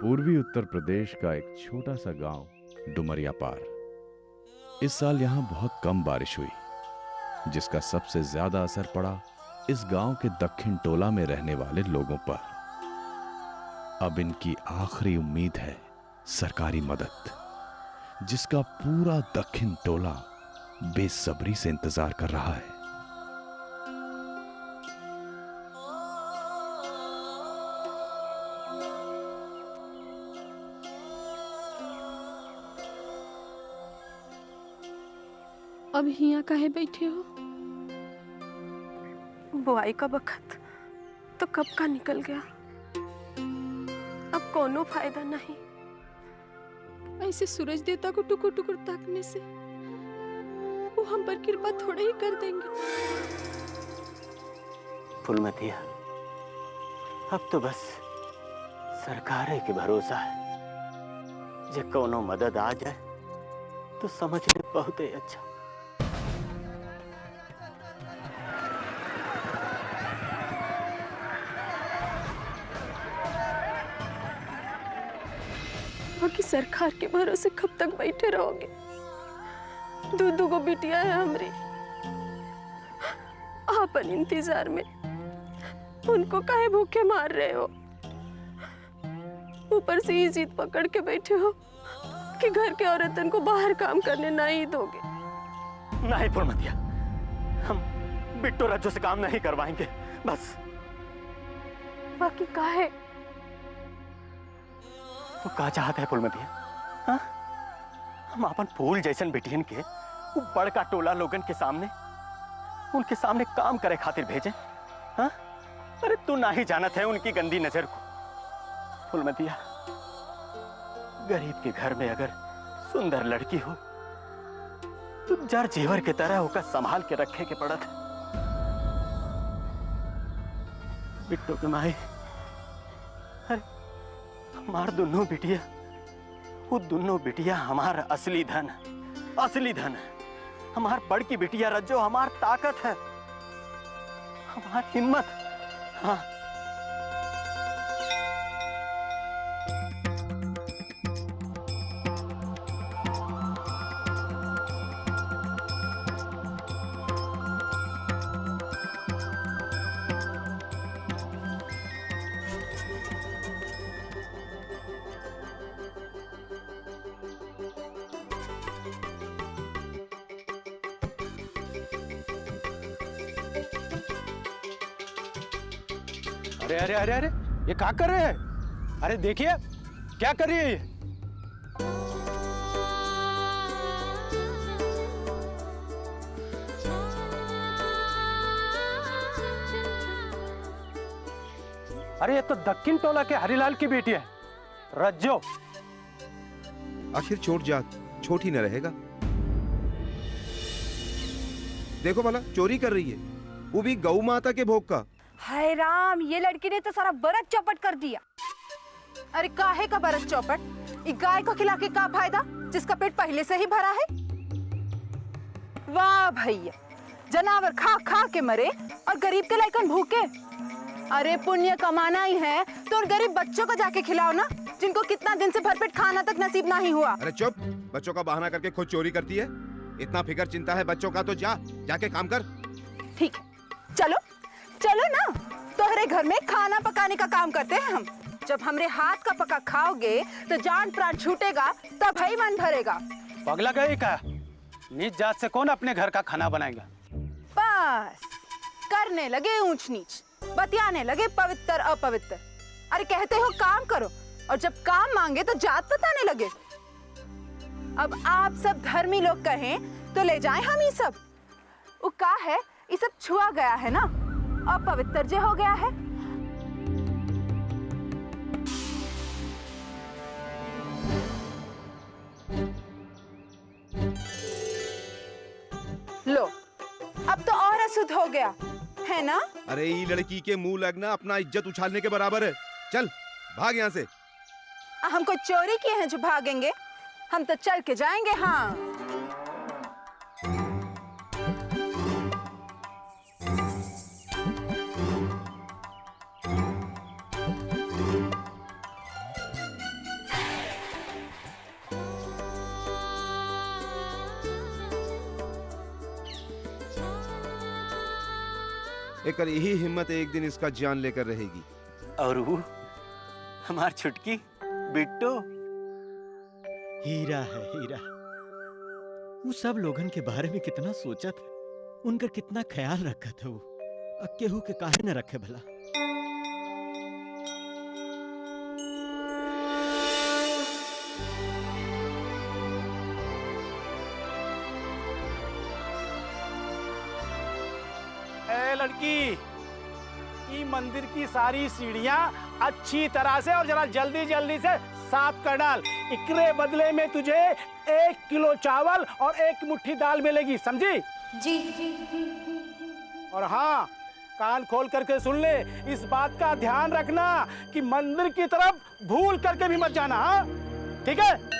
पूर्वी उत्तर प्रदेश का एक छोटा सा गांव डुमरिया पार। इस साल यहां बहुत कम बारिश हुई, जिसका सबसे ज्यादा असर पड़ा इस गांव के दक्षिण टोला में रहने वाले लोगों पर। अब इनकी आखिरी उम्मीद है सरकारी मदद, जिसका पूरा दक्षिण टोला बेसब्री से इंतजार कर रहा है। अब हिया काहे बैठे हो? बुआई का बखत तो कब का निकल गया, अब कोनो फायदा नहीं। ऐसे सूरज देवता को टुकुर टुकुर ताकने से वो हम पर कृपा थोड़े ही कर देंगे। फूलमतिया, अब तो बस सरकार के भरोसा है। जे कोनो मदद आ जाए तो समझ ले बहुत ही अच्छा। बाकी सरकार के भरोसे कब तक बैठे रहोगे? दो गो बिटिया है हमरी, आपन इंतजार में उनको काहे भूखे मार रहे हो? ऊपर से ये जिद पकड़ के बैठे हो कि घर के औरतन को बाहर काम करने नहीं दोगे। नहीं फूलमतिया, हम बिट्टो रज्जो से काम नहीं करवाएंगे बस। बाकी काहे? तो का चाहता है फूलमतिया? हाँ? हम अपन फूल जैसन बेटियन के वो बड़का टोला लोगन के सामने उनके सामने काम करे खातिर भेजे? हाँ? अरे तू ना ही जानत है उनकी गंदी नजर को। फूलमतिया, गरीब के घर में अगर सुंदर लड़की हो तो जर जेवर के तरह होकर संभाल के रखे के पड़त है। बिट्टो के माई, अरे हमार दोनों बिटिया, वो दोनों बिटिया हमार असली धन, असली धन। हमार बड़की बिटिया रज्जो हमार ताकत है, हमार हिम्मत। हाँ, अरे अरे अरे अरे, ये क्या कर रहे हैं? अरे देखिए क्या कर रही है ये। अरे ये तो दक्षिण टोला के हरिलाल की बेटी है, रज्जो। आखिर छोट जात छोट ही न रहेगा। देखो भला, चोरी कर रही है, वो भी गौ माता के भोग का। हाय राम, ये लड़की ने तो सारा बरत चौपट कर दिया। अरे काहे का बरस चौपट? एक गाय को खिला के का फायदा, जिसका पेट पहले से ही भरा है? वाह भैया, जनावर खा खा के मरे और गरीब के लायकन भूखे। अरे पुण्य कमाना ही है तो उन गरीब बच्चों को जाके खिलाओ ना, जिनको कितना दिन से भरपेट खाना तक नसीब नहीं हुआ। अरे चुप, बच्चों का बहाना करके खुद चोरी करती है। इतना फिक्र चिंता है बच्चों का तो जाके काम कर। ठीक है, चलो चलो ना, तोहरे घर में खाना पकाने का काम करते हैं हम। जब हमरे हाथ का पका खाओगे तो जान प्राण छूटेगा, तब ही मन भरेगा। पगला गई का? नीच जात से कौन अपने घर का खाना बनाएगा? बस करने लगे ऊंच नीच, बतियाने लगे पवित्र अपवित्र। अरे कहते हो काम करो, और जब काम मांगे तो जात बताने लगे। अब आप सब धर्मी लोग कहें तो ले जाएं हम ये सब। वो का है, ये सब छुआ गया है ना, अपवित्र जे हो गया है। लो, अब तो और अशुद्ध हो गया है ना? अरे ये लड़की के मुंह लगना अपना इज्जत उछालने के बराबर है। चल भाग यहाँ से। हम कोई चोरी किए हैं जो भागेंगे? हम तो चल के जाएंगे। हाँ, एकर यही हिम्मत एक दिन इसका जान लेकर रहेगी। और वो हमार छुटकी बिट्टो हीरा है, हीरा। वो सब लोगन के बारे में कितना सोचा था, उनका कितना ख्याल रखा था। वो केहू के काहे न रखे भला। ए लड़की, ये मंदिर की सारी सीढ़ियां अच्छी तरह से और जरा जल्दी जल्दी से साफ कर डाल। इकरे बदले में तुझे 1 किलो चावल और 1 मुट्ठी दाल मिलेगी, समझी? जी। और हाँ, कान खोल करके सुन ले, इस बात का ध्यान रखना कि मंदिर की तरफ भूल करके भी मत जाना। हाँ, ठीक है?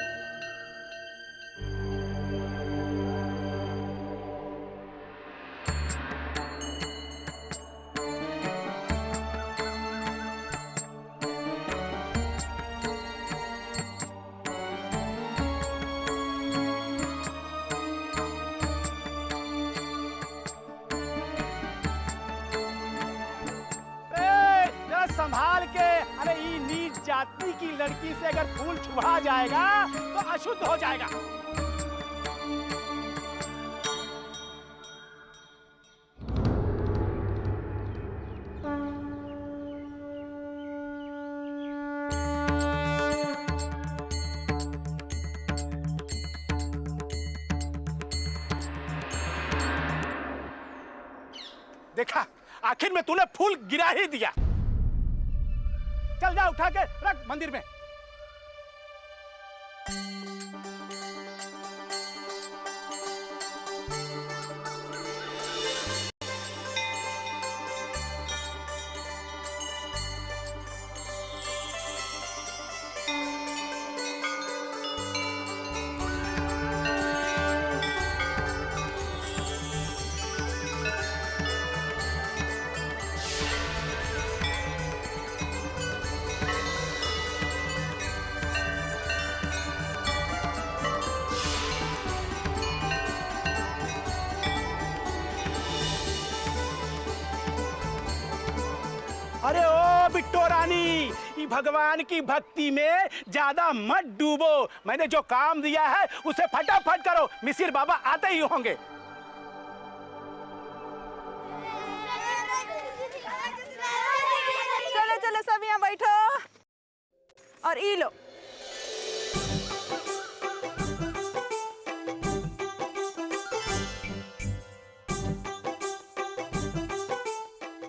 संभाल के। अरे ये नीच जाति की लड़की से अगर फूल छुआ जाएगा तो अशुद्ध हो जाएगा। देखा, आखिर में तूने फूल गिरा ही दिया। चल जा, उठा के रख मंदिर में। अरे ओ बिट्टो रानी, ये भगवान की भक्ति में ज्यादा मत डूबो। मैंने जो काम दिया है उसे फटाफट करो, मिसिर बाबा आते ही होंगे। चलो चलो सब यहाँ बैठो और ई लो।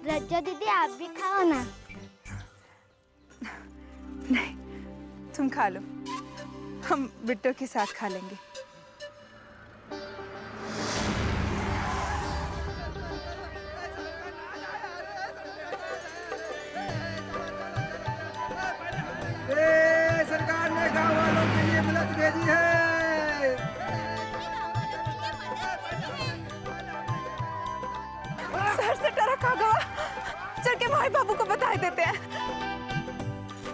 रज्जो दीदी, आप भी खाओ ना। नहीं, तुम खा लो, हम बिट्टो के साथ खा लेंगे। सरकार ने गाँव वालों के लिए मदद भेजी है। शहर से ट्रक आ गया, चल के माई बाबू को बता देते हैं।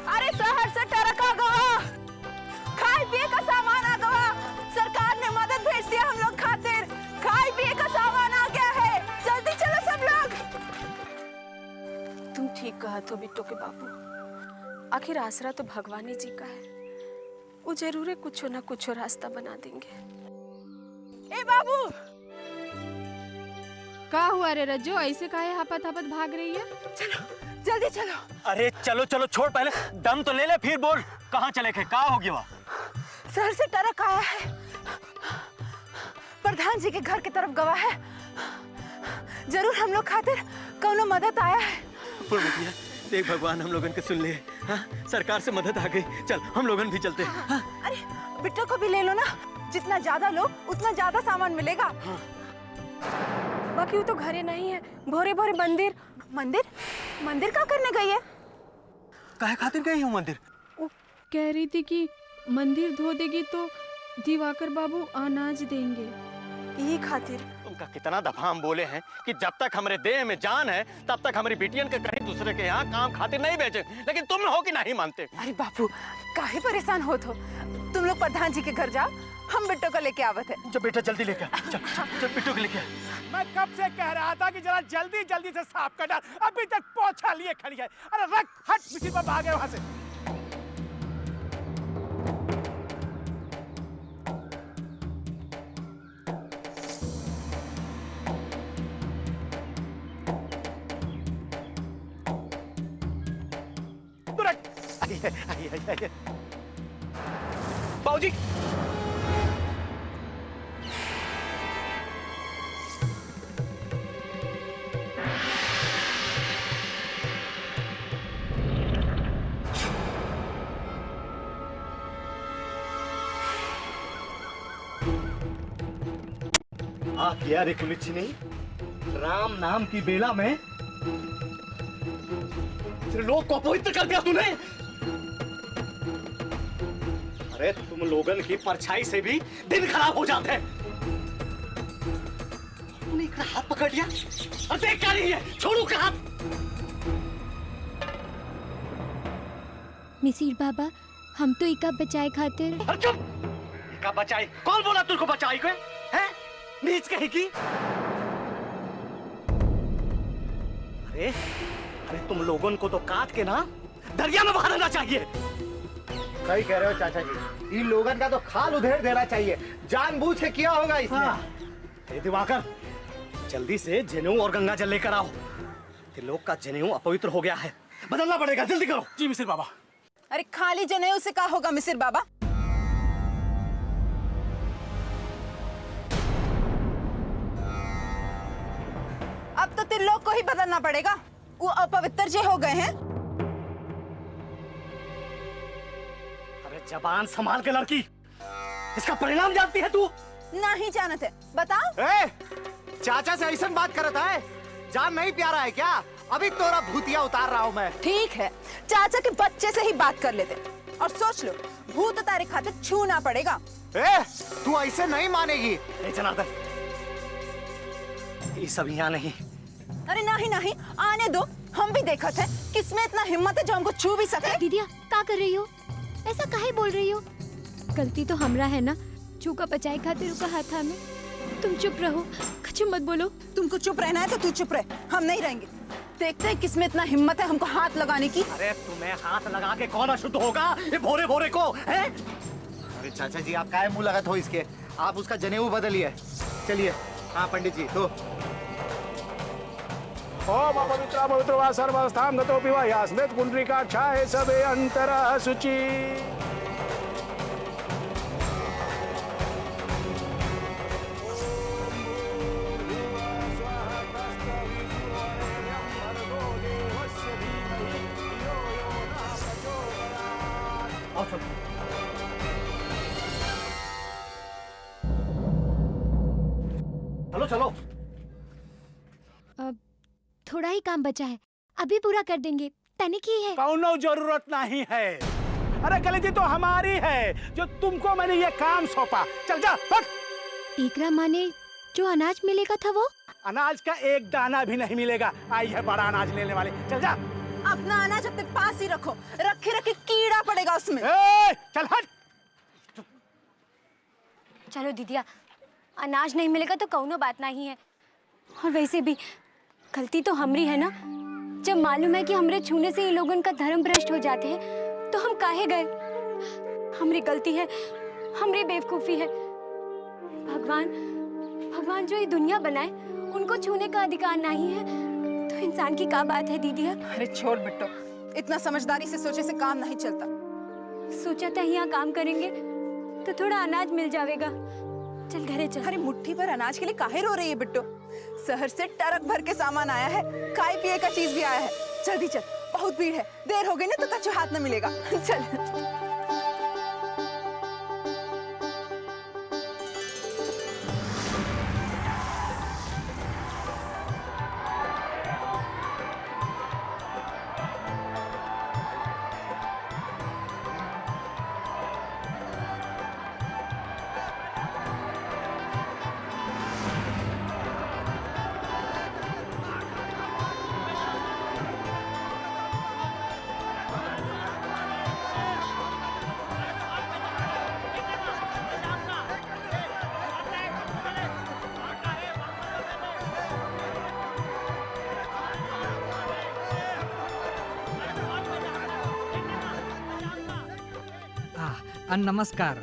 अरे शहर से ट्रक आ गया, खाए पिए का सामान आ गया, सरकार ने मदद भेज दिया हम लोग खातिर। खाए पिए का सामान आ गया है, जल्दी चलो सब लोग। तुम ठीक कहा तो बिट्टो के बाबू, आखिर आसरा तो भगवान ही जी का है, वो जरूर कुछ ना कुछ रास्ता बना देंगे। ए बाबू, का हुआ रे रज्जो, ऐसे काहे हापत हापत भाग रही है? चलो जल्दी चलो। अरे चलो चलो, छोड़, पहले दम तो ले ले, फिर बोल कहाँ चले थे, क्या हो गया वहाँ? शहर से ट्रक आया है, प्रधान जी के घर की तरफ गवा है, जरूर हम लोग खातिर कौनो मदद आया है। भैया देख, भगवान हम लोगन के सुन ले। हाँ, सरकार से मदद आ गई, चल हम लोगन भी चलते। हाँ। अरे बिट्टो को भी ले लो ना, जितना ज्यादा लो उतना ज्यादा सामान मिलेगा। हाँ। बाकी वो तो घरे नहीं है, भोरे भोरे मंदिर मंदिर मंदिर क्या करने गई है? काहे खातिर गई हूँ मंदिर? वो कह रही थी कि मंदिर धो देगी तो दिवाकर बाबू अनाज देंगे। यही खातिर उनका कितना दफा हम बोले हैं कि जब तक हमारे देह में जान है तब तक हमारी बेटियन के कहीं दूसरे के यहाँ काम खातिर नहीं भेजे, लेकिन तुम हो कि नहीं मानते। अरे बापू, काहे परेशान हो तो? तुम लोग प्रधान जी के घर जाओ, हम बिट्टो को लेके आवत है। जब बेटा जल्दी लेके आ, चल चल बिट्टू को लेके आ। मैं कब से कह रहा था कि जरा जल्दी जल्दी से साफ कर डाल, अभी तक पोछा लिए खड़ी है। अरे रख, हट, मिसिर पर भागे वहां से। आइए। बाबूजी, किया रे कुलिच्ची ने राम नाम की बेला में तेरे लोग को अपवित्र कर दिया तूने। अरे तुम लोगन की परछाई से भी दिन खराब हो जाते हैं। तूने एक हाथ पकड़ लिया और देख क्या रही है, छोड़ू का हाथ। मिसिर बाबा, हम तो इका बचाए खातिर। अरे चुप, इका बचाई? कौन बोला तुझको बचाई को? हैं? नीच कहेगी। अरे तुम लोगों को तो काट के ना दरिया में बहा देना चाहिए। सही कह रहे हो चाचा जी, इन लोगन का तो खाल उधेड़ देना चाहिए, जानबूझ के किया होगा इसने। दिवाकर, जल्दी से जनेऊ और गंगा जल लेकर आओ। लोग का जनेऊ अपवित्र हो गया है, बदलना पड़ेगा, जल्दी करो। जी मिसिर बाबा। अरे खाली जनेऊ से क्या होगा मिसिर बाबा? अब तो तेरे लोग को ही बदलना पड़ेगा, वो अपवित्र जे हो गए हैं। अरे जबान संभाल के लड़की, इसका परिणाम जानती है तू? नहीं जानत है, बताओ। चाचा से ऐसा बात करता है, जान नहीं प्यारा है क्या? अभी तोरा भूतिया उतार रहा हूँ मैं। ठीक है, चाचा के बच्चे से ही बात कर लेते और सोच लो, भूत तारे खाते छूना पड़ेगा। तू ऐसे नहीं मानेगी। जनार्दन, ये सब यहाँ नहीं। अरे नहीं, आने दो, हम भी देखा थे किसमें इतना हिम्मत है जो हमको छू भी सके। दीदिया, क्या कर रही हो? ऐसा काहे बोल रही हो? गलती तो हमरा है ना, चूका बचाए खातिर रुका हाथा में। तुम चुप रहो, कुछ मत बोलो। तुमको चुप रहना है तो तू चुप रह, हम नहीं रहेंगे। देखते हैं किसमें इतना हिम्मत है हमको हाथ लगाने की। अरे तुम्हें हाथ लगा के कौन अशुद्ध होगा ये भोरे भोरे को, हैं? अरे चाचा जी, आप काहे मुंह लगत हो इसके? आप उसका जनेऊ बदलिए। चलिए। हाँ पंडित जी, तो ओम पवित्र पवित्र वा सर्वस्थाम गतो पिवा यास्मेत कुंडलिका छाये सबे अंतरः शुचि। चलो चलो। अब थोड़ा ही काम बचा है, अभी पूरा कर देंगे। तनिक ही है। कौनो जरूरत नहीं है। अरे कलेजी तो हमारी है, जो तुमको मैंने ये काम सौंपा। चल जा, हट। एकरा माने जो अनाज मिलेगा था वो? अनाज का एक दाना भी नहीं मिलेगा। आई है बड़ा अनाज लेने वाले, चल जा। अपना अनाज अपने पास ही रखो, रखे रखे कीड़ा पड़ेगा उसमें। चल हट। चलो दीदिया, अनाज नहीं मिलेगा तो कौनो बात नहीं है। और वैसे भी गलती तो हमरी है ना। जब मालूम है कि हमरे छूने से ये लोगन का धर्म भ्रष्ट हो जाते हैं तो हम काहे गए? हमरी गलती है, हमरी बेवकूफ़ी है। भगवान जो ये दुनिया बनाए उनको छूने का अधिकार नहीं है तो इंसान की क्या बात है दीदिया? अरे छोड़ बिट्टो, इतना समझदारी से सोचे से काम नहीं चलता। सोचा था यहाँ काम करेंगे तो थोड़ा अनाज मिल जाएगा। चल घरे चल। अरे मुट्ठी भर अनाज के लिए काहे रो रही है बिट्टो? शहर से ट्रक भर के सामान आया है, खाए पिए का चीज भी आया है। जल्दी चल, बहुत भीड़ है, देर हो गई ना तो कच्चू हाथ न मिलेगा। चल। नमस्कार।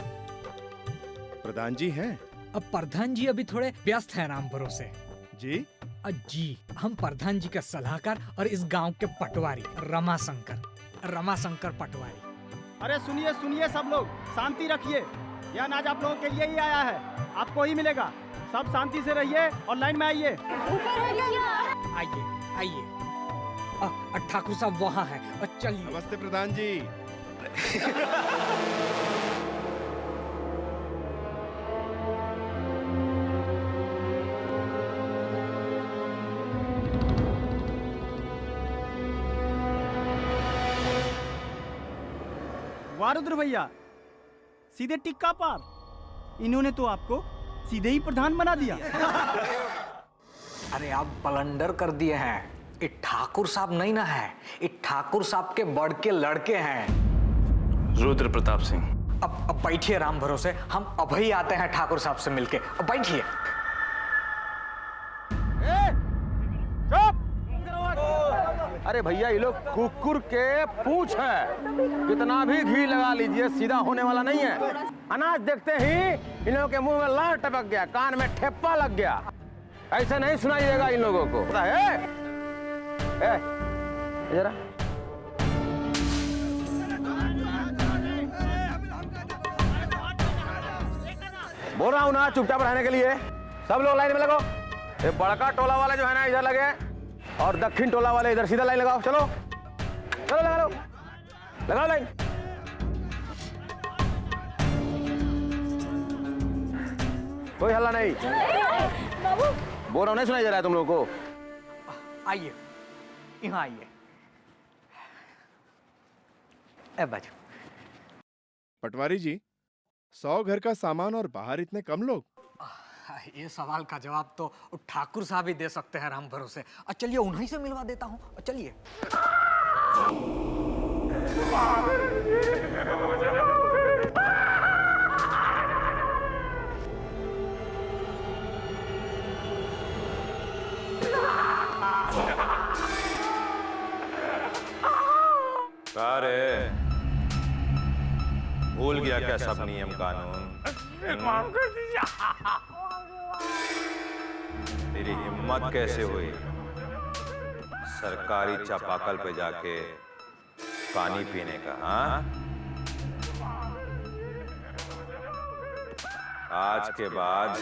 प्रधान जी हैं? अब प्रधान जी अभी थोड़े व्यस्त हैं राम भरोसे। जी? जी, हम प्रधान जी के सलाहकार और इस गांव के पटवारी रमाशंकर पटवारी। अरे सुनिए सुनिए सब लोग, शांति रखिए। यह अनाज आप लोगों के लिए ही आया है, आपको ही मिलेगा। सब शांति से रहिए और लाइन में आइए। आइए। ठाकुर साहब वहाँ है, चलिए। नमस्ते प्रधान जी। वारुद्र भैया, सीधे टिक्का पार। इन्होंने तो आपको सीधे ही प्रधान बना दिया। अरे आप बलंडर कर दिए हैं। ये ठाकुर साहब नहीं ना है, ये ठाकुर साहब के बड़ के लड़के हैं, रुद्र प्रताप सिंह। अब बैठिए राम भरोसे, हम अभी आते हैं ठाकुर साहब से मिलके। अब बैठिए। अरे भैया ये लोग कुकुर के पूंछ है, कितना भी घी लगा लीजिए सीधा होने वाला नहीं है। अनाज देखते ही इन लोगों के मुंह में लार टपक गया, कान में ठेप्पा लग गया। ऐसे नहीं सुनाइएगा इन लोगों को, पता है? जरा बोल रहा हूँ ना चुपचाप रहने के लिए। सब लोग लाइन में लगो। ये बड़का टोला वाले जो है ना इधर लगे और दक्षिण टोला वाले इधर, सीधा लाइन लगाओ। चलो चलो लगा लो, लगाओ लाइन। कोई हल्ला नहीं। बोल रहा हूँ, नहीं सुनाई दे रहा है तुम लोगों को? आइए, यहाँ आइए। ए बाजू। पटवारी जी, 100 घर का सामान और बाहर इतने कम लोग? ये सवाल का जवाब तो ठाकुर साहब ही दे सकते हैं राम भरोसे। चलिए उन्हीं से मिलवा देता हूँ, चलिए। अरे भूल गया क्या सब नियम कानून? माफ कर दीजिए। तेरी हिम्मत कैसे हुई सरकारी चापाकल पे जाके पानी पीने का? हाँ, आज के बाद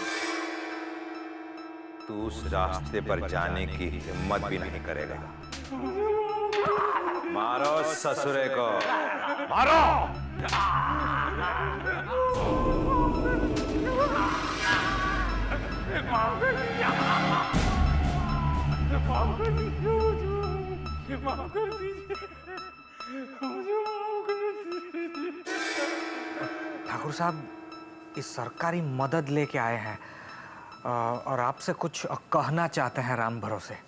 तू उस रास्ते पर जाने की हिम्मत भी नहीं करेगा। मारो ससुरे को, मारो। ठाकुर साहब इस सरकारी मदद लेके आए हैं और आपसे कुछ कहना चाहते हैं राम भरोसे।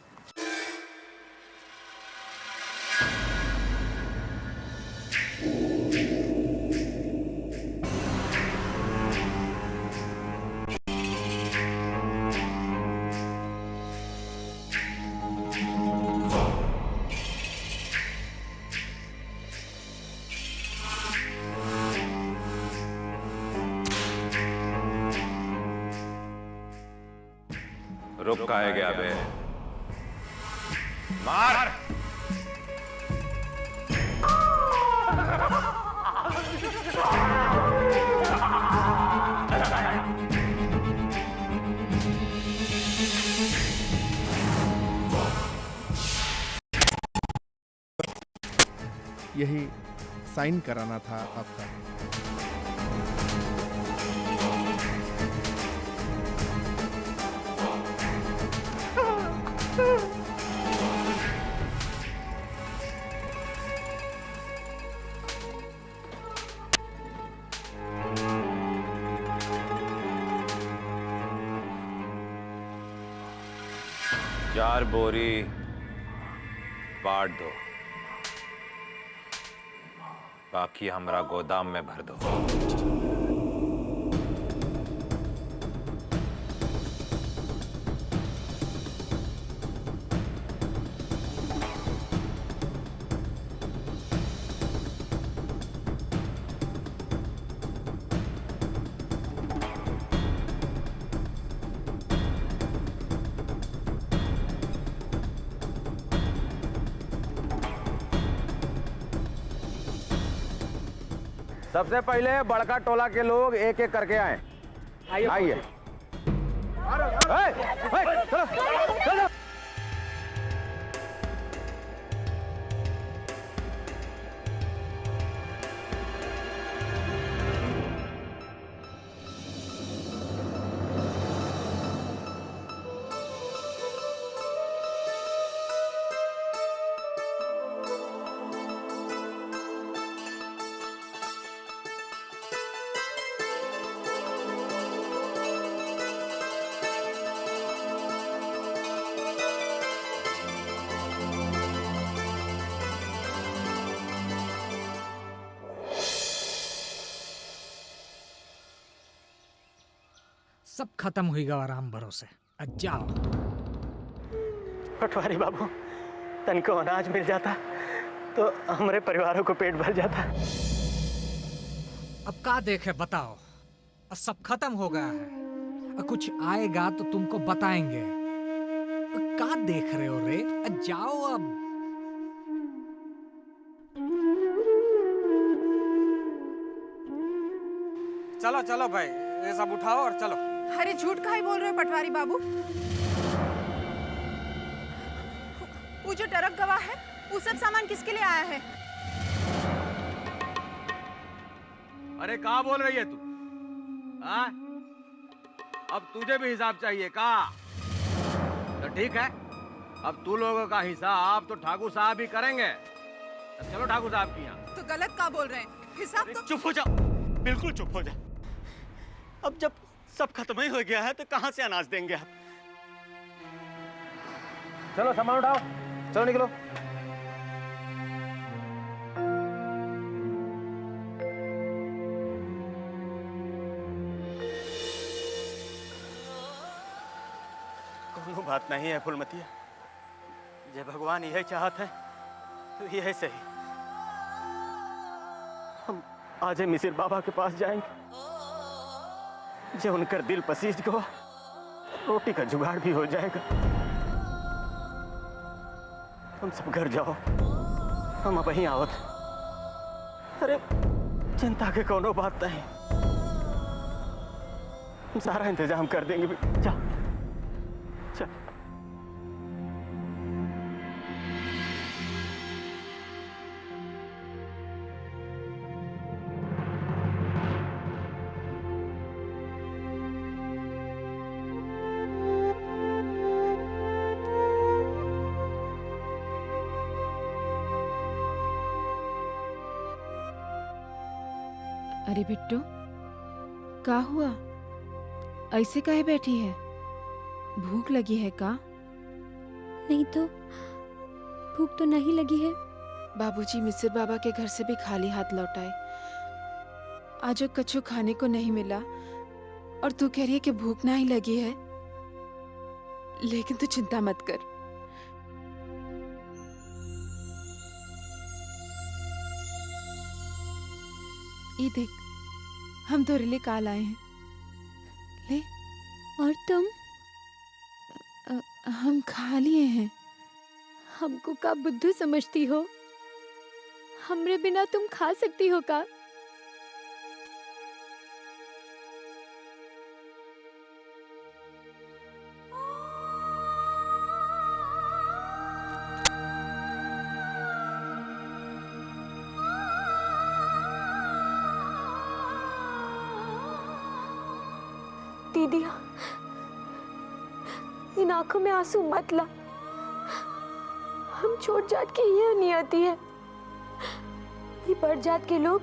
रुक काहे गया बे? मार। यही साइन कराना था आपका। चार बोरी बांट दो, बाकी हमरा गोदाम में भर दो। सबसे पहले बड़का टोला के लोग एक एक करके आए। आइए। चलो चलो। सब खत्म होगा आराम भरोसे। जाओ। पटवारी बाबू, तनको अनाज मिल जाता तो हमारे परिवारों को पेट भर जाता। अब का देखे बताओ, अब सब खत्म हो गया है। अब कुछ आएगा तो तुमको बताएंगे। अब का देख रहे हो रे? अब जाओ अब। चलो चलो भाई, ये सब उठाओ और चलो। अरे झूठ काहे बोल रहे हो पटवारी बाबू? वो जो ट्रक गवाह है, वो सब सामान किसके लिए आया है? अरे कहाँ बोल रही है तू? हाँ? अब तुझे भी हिसाब चाहिए का? तो ठीक है, अब तू लोगों का हिसाब तो ठाकुर साहब ही करेंगे। अब चलो ठाकुर साहब की यहाँ। तो गलत का बोल रहे हैं? हिसाब तो चुप हो जा, बिल्कुल चुप हो जा। अब जब सब खत्म ही हो गया है तो कहां से अनाज देंगे आप? चलो सामान उठाओ, चलो निकलो। कोई बात नहीं है फुलमतिया, जब भगवान यह चाहत है तो यह सही। हम आज मिसिर बाबा के पास जाएंगे, जो उनकर दिल पसीज गो, रोटी का जुगाड़ भी हो जाएगा। तुम सब घर जाओ, हम अब वहीं आवत। अरे चिंता के कोनो बात नहीं, हम सारा इंतजाम कर देंगे। जा चल। अरे बिट्टू, का हुआ? ऐसे काहे बैठी है? भूख लगी है का? नहीं तो भूख तो नहीं लगी है। बाबूजी मिसिर बाबा के घर से भी खाली हाथ लौटाए। आज वो कछु खाने को नहीं मिला और तू कह रही है कि भूख नहीं लगी है। लेकिन तू चिंता मत कर, ये देख, हम तो रिले काल आए हैं। ले। और तुम? हम खा लिए हैं। हमको का बुद्धू समझती हो? हमरे बिना तुम खा सकती हो का? दीदिया, इन आंखों में आंसू मत ला। हम छोट जात की यह नियति है। ये बड़ जात के लोग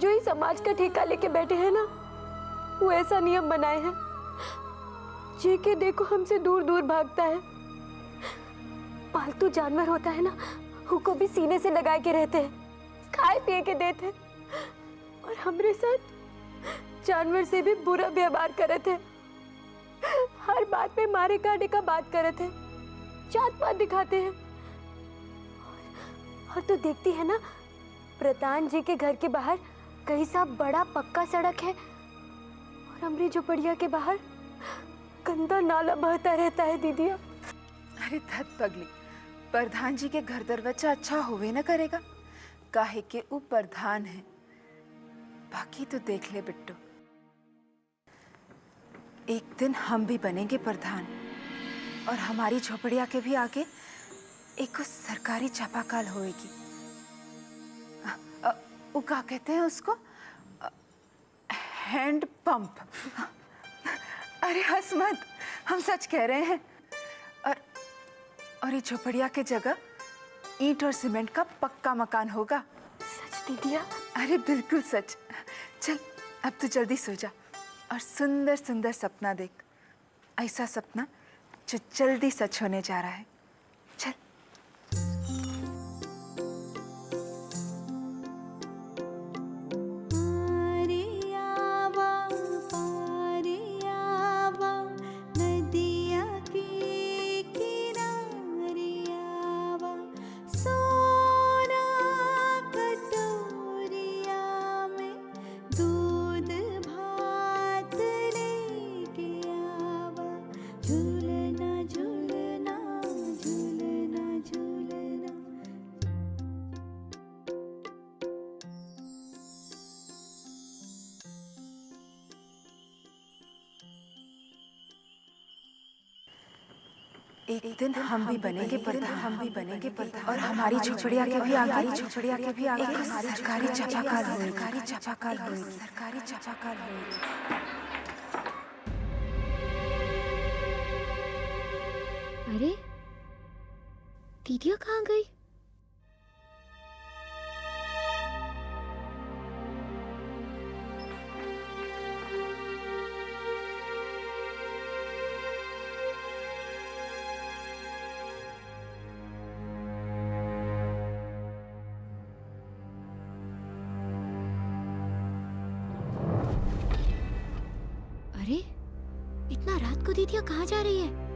जो इस समाज का ठेका लेके बैठे हैं ना, वो ऐसा नियम बनाए हैं जे के देखो हमसे दूर दूर भागता है। पालतू जानवर होता है ना, उनको भी सीने से लगाए के रहते हैं, खाए पिए के देते हैं। और हमरे साथ जानवर से भी बुरा व्यवहार करे थे। हर बात पे मारे काटे का बात करे थे, जात पात दिखाते हैं। और तो देखती है ना, प्रधान जी के घर के बाहर कहीं सा बड़ा पक्का सड़क है और हमरी झोपड़िया के बाहर गंदा नाला बहता रहता है दीदिया। अरे धत पगली, प्रधान जी के घर दरवाजा अच्छा होवे न करेगा, काहे के ऊ प्रधान है। बाकी तो देख ले बिट्टू, एक दिन हम भी बनेंगे प्रधान और हमारी झोपड़िया के भी आगे एक सरकारी चापाकल होएगी। वो क्या कहते हैं उसको, हैंड पंप। अरे हंस मत, हम सच कह रहे हैं। और ये झोपड़िया के जगह ईंट और सीमेंट का पक्का मकान होगा। सच दीदिया? अरे बिल्कुल सच। चल अब तू जल्दी सो जा और सुंदर सुंदर सपना देख, ऐसा सपना जो जल्दी सच होने जा रहा है। चल। एक दिन हम भी बनेंगे प्रधान, हम भी बनेंगे प्रधान और हमारी झोपड़िया के भी आगे, हमारी झोपड़िया के भी आगे एक सरकारी चापाकल होएगी, सरकारी चापाकल होएगी, सरकारी चापाकल होएगी। अरे दीदिया कहाँ गई? अरे इतना रात को दीदिया कहाँ जा रही है?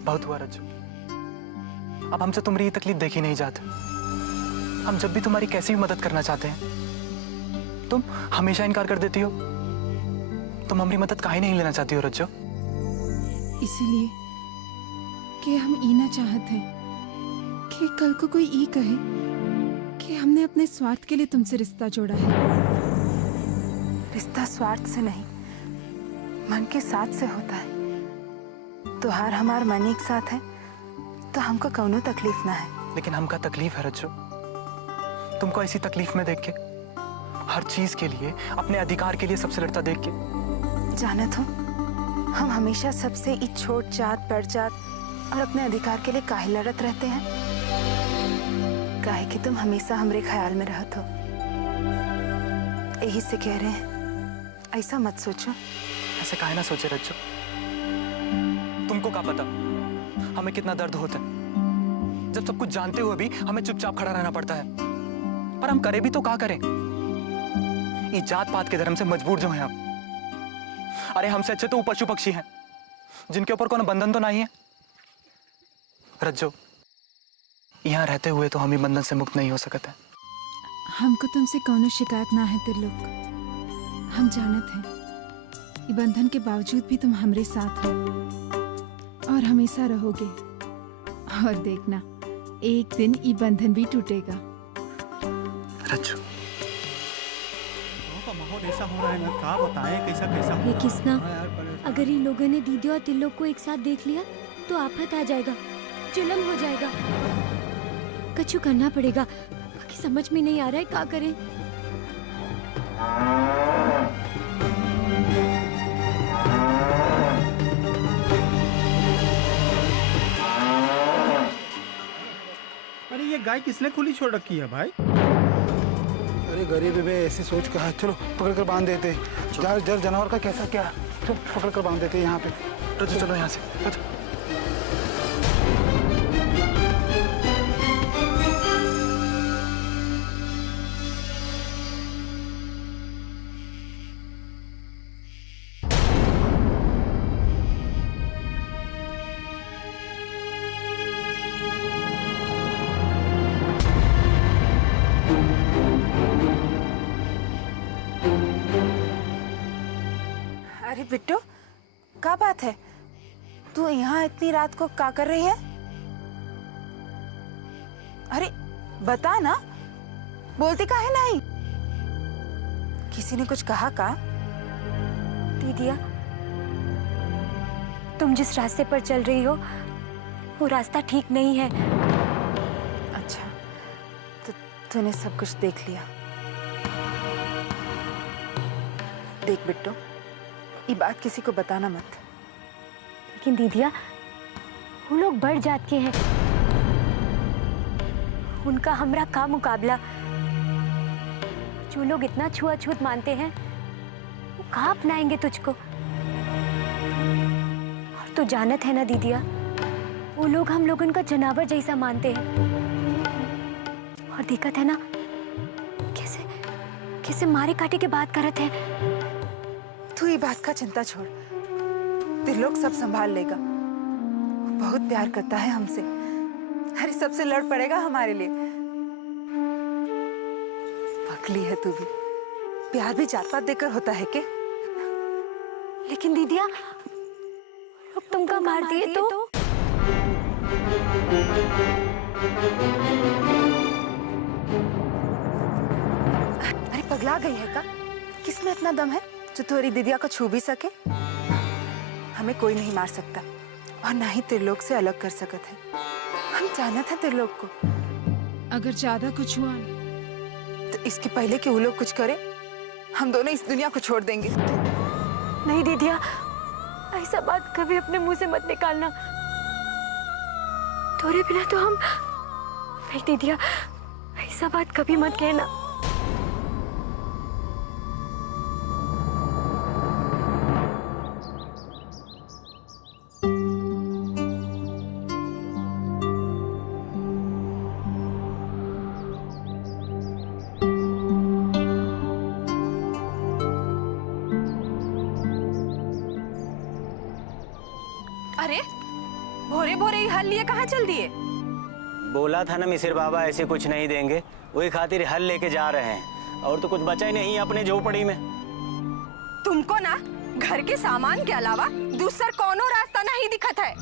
बहुत हुआ रज्जू, अब हमसे तुम्हारी ये तकलीफ देखी नहीं जाती। हम जब भी तुम्हारी कैसी भी मदद करना चाहते हैं तुम हमेशा इनकार कर देती हो। तुम हमारी मदद काहे नहीं लेना चाहती हो रज्जू? इसीलिए कि हम ई ना चाहते हैं कि कल को कोई ई कहे कि हमने अपने स्वार्थ के लिए तुमसे रिश्ता जोड़ा है। रिश्ता स्वार्थ से नहीं, मन के साथ से होता है। तुहार हमार मन एक साथ है तो हमको कौनो तकलीफ ना है। लेकिन हमका तकलीफ है रज्जू, तुमको ऐसी तकलीफ में देख के, हर चीज के लिए, अपने अधिकार के लिए सबसे लड़ता देख के। जानत हो, हम हमेशा सबसे इस छोट जात बड़ जात और अपने अधिकार के लिए काहे लड़त रहते हैं? काहे कि तुम हमेशा हमरे ख्याल में रहत हो। यही से कह रहे हैं, ऐसा मत सोचो। ऐसे काहे ना सोचे रज्जू? तुमको क्या पता हमें कितना दर्द होता है जब सब कुछ जानते हुए भी हमें चुपचाप खड़ा रहना पड़ता है। पर हम करें भी तो क्या करें? ये जात पात के धर्म से मजबूर जो हैं अब। अरे हमसे अच्छे तो वो पशु पक्षी हैं जिनके ऊपर कोनो बंधन तो नहीं है। रज्जो, यहाँ रहते हुए तो हम ही बंधन से मुक्त नहीं हो सकते। हमको तुमसे कौनो शिकायत ना है त्रिलोक। हम जानत हैं ये बंधन के बावजूद भी तुम हमरे साथ हो और हमेशा रहोगे। और देखना, एक दिन ये बंधन भी टूटेगा। रज्जू, माहौल ऐसा हो रहा है ना, क्या बताएं कैसा कैसा। हे किसना, अगर इन लोगों ने दीदी और तिल्लोक को एक साथ देख लिया तो आफत आ जाएगा, जुल्म हो जाएगा। कछु करना पड़ेगा, बाकी समझ में नहीं आ रहा है क्या करें। अरे ये गाय किसने खुली छोड़ रखी है भाई? अरे गरीब है, ऐसी सोच कहा। चलो पकड़ कर बांध देते। जर जानवर का कैसा क्या, चलो पकड़ कर बांध देते यहाँ पे। रज्जू चलो यहाँ से। अरे बिट्टू, क्या बात है? तू यहाँ इतनी रात को क्या कर रही है? अरे बता ना, बोलती काहे नहीं? किसी ने कुछ कहा का? दीदिया, तुम जिस रास्ते पर चल रही हो वो रास्ता ठीक नहीं है। अच्छा, तो तूने सब कुछ देख लिया। देख बिट्टू, ये बात किसी को बताना मत। लेकिन दीदिया, वो लोग बढ़ जात के हैं, उनका हमरा का मुकाबला। जो लोग इतना छुआछूत मानते हैं वो कहाँ अपनाएंगे तुझको। और तू जानत है ना दीदिया, वो लोग हम लोगन का जनावर जैसा मानते हैं। और दिक्कत है ना, कैसे कैसे मारे काटे के बात करत है। तू ये बात का चिंता छोड़, त्रिलोक सब संभाल लेगा। वो बहुत प्यार करता है हमसे। अरे सबसे लड़ पड़ेगा हमारे लिए। पकली है तू भी, प्यार भी जात पात देकर होता है के? लेकिन दीदिया, लोग तुमका मार दिए तो? अरे पगला गई है का? किसमें इतना दम है जो तुम्हारी दीदिया को छू भी सके? हमें कोई नहीं मार सकता और ना ही त्रिलोक से अलग कर सकत है। हम जानत हैं त्रिलोक को। अगर ज्यादा कुछ हुआ तो इसके पहले कि वो लोग कुछ करे, हम दोनों इस दुनिया को छोड़ देंगे। नहीं दीदिया, ऐसा बात कभी अपने मुंह से मत निकालना। तोरे बिना तो हम नहीं। दीदिया, ऐसा बात कभी मत कहना। अरे भोरे भोरे ही हल लिए कहाँ चल दिए? बोला था ना मिसिर बाबा ऐसे कुछ नहीं देंगे, वही खातिर हल लेके जा रहे हैं। और तो कुछ बचा ही नहीं अपने झोपड़ी में। तुमको ना घर के सामान के अलावा दूसरा कोनो रास्ता नहीं दिखत है।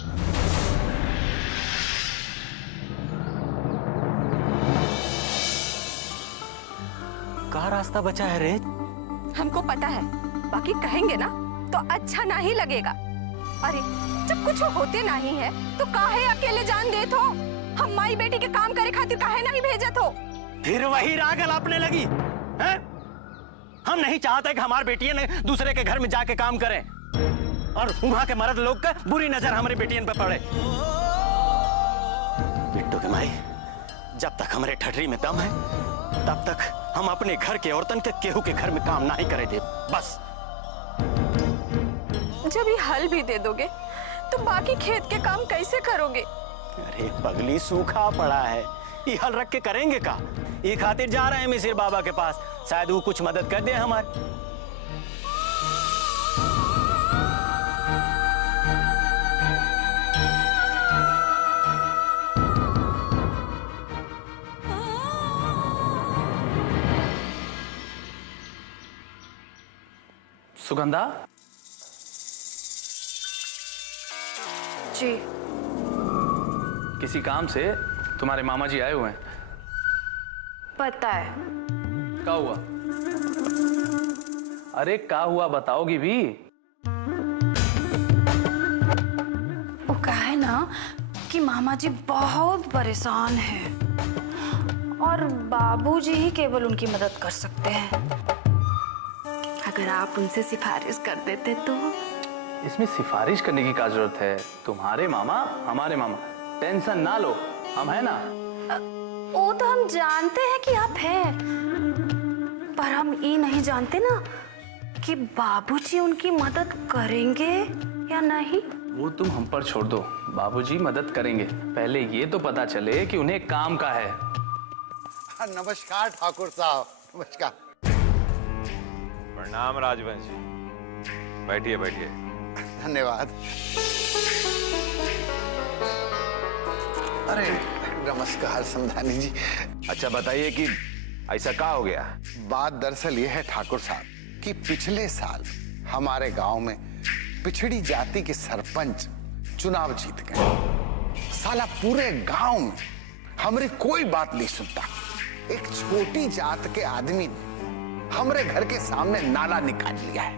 कहाँ रास्ता बचा है रे? हमको पता है, बाकी कहेंगे ना तो अच्छा नहीं लगेगा। अरे जब कुछ होते नहीं है तो काहे अकेले जान देत हो? हम माई बेटी के काम करे खातिर काहे नहीं भेजत हो? फिर वही राग अपने लगी है? हम नहीं चाहते कि हमारी बेटियां ने दूसरे के घर में जाके काम करें और वहां के मर्द लोग का बुरी नजर हमारी बेटियन पे पड़े। बिट्टू के माई, जब तक हमारे ठठरी में दम है तब तक हम अपने घर के औरतन के केहू के घर में काम नहीं करे दे। बस जब ये हल भी दे दोगे तो बाकी खेत के काम कैसे करोगे? अरे पगली, सूखा पड़ा है, ये हल रख के करेंगे का? ये खातिर जा रहे हैं मिसिर बाबा के पास, शायद वो कुछ मदद कर दे हमारी। सुगंधा जी, किसी काम से तुम्हारे मामा जी आए हुए हैं। पता है। क्या हुआ? अरे क्या हुआ बताओगी भी? वो कहा है ना कि मामा जी बहुत परेशान हैं और बाबूजी ही केवल उनकी मदद कर सकते हैं। अगर आप उनसे सिफारिश कर देते तो। इसमें सिफारिश करने की क्या जरूरत है? तुम्हारे मामा हमारे मामा, टेंशन ना लो, हम है ना। वो तो हम जानते हैं कि आप हैं, पर हम ये नहीं जानते ना कि बाबूजी उनकी मदद करेंगे या नहीं। वो तुम हम पर छोड़ दो, बाबूजी मदद करेंगे। पहले ये तो पता चले कि उन्हें काम का है। नमस्कार ठाकुर साहब, नमस्कार। प्रणाम राजवंश जी, बैठिए बैठिए। धन्यवाद। अरे नमस्कार समधानी जी। अच्छा बताइए कि ऐसा क्या हो गया? बात दरअसल ये है ठाकुर साहब कि पिछले साल हमारे गांव में पिछड़ी जाति के सरपंच चुनाव जीत गए। साला पूरे गांव में हमरे कोई बात नहीं सुनता। एक छोटी जात के आदमी ने हमरे घर के सामने नाला निकाल लिया है।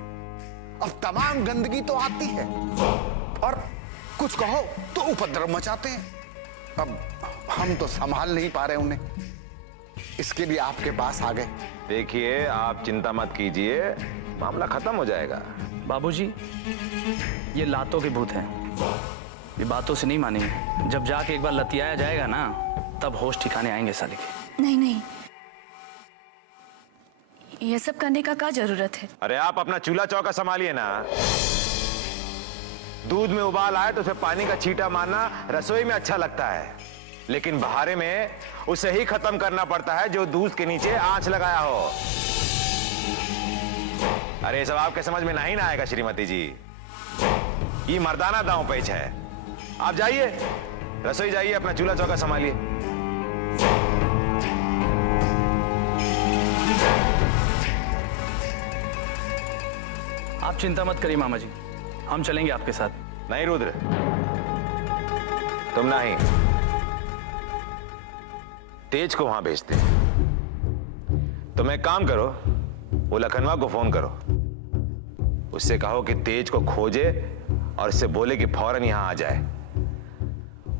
अब तमाम गंदगी तो आती है और कुछ कहो तो उपद्रव मचाते हैं। अब हम तो संभाल नहीं पा रहे उन्हें, इसके लिए आपके पास आ गए। देखिए, आप चिंता मत कीजिए, मामला खत्म हो जाएगा। बाबूजी, ये लातों के भूत हैं, ये बातों से नहीं मानेंगे। जब जाके एक बार लतियाया जाएगा ना, तब होश ठिकाने आएंगे साले के। नहीं नहीं, ये सब करने का क्या जरूरत है? अरे आप अपना चूल्हा चौका संभालिए ना। दूध में उबाल आए तो उसमें पानी का छींटा मारना रसोई में अच्छा लगता है, लेकिन बहारे में उसे ही खत्म करना पड़ता है जो दूध के नीचे आंच लगाया हो। अरे सब आपके समझ में नहीं ना आएगा श्रीमती जी, ये मर्दाना दांव पेच है। आप जाइए, रसोई जाइए, अपना चूल्हा चौका संभालिए। आप चिंता मत करिए मामा जी, हम चलेंगे आपके साथ। नहीं रुद्र, तुम नहीं, तेज को वहां भेजते। तुम एक काम करो, वो लखनवा को फोन करो, उससे कहो कि तेज को खोजे और इससे बोले कि फौरन यहां आ जाए।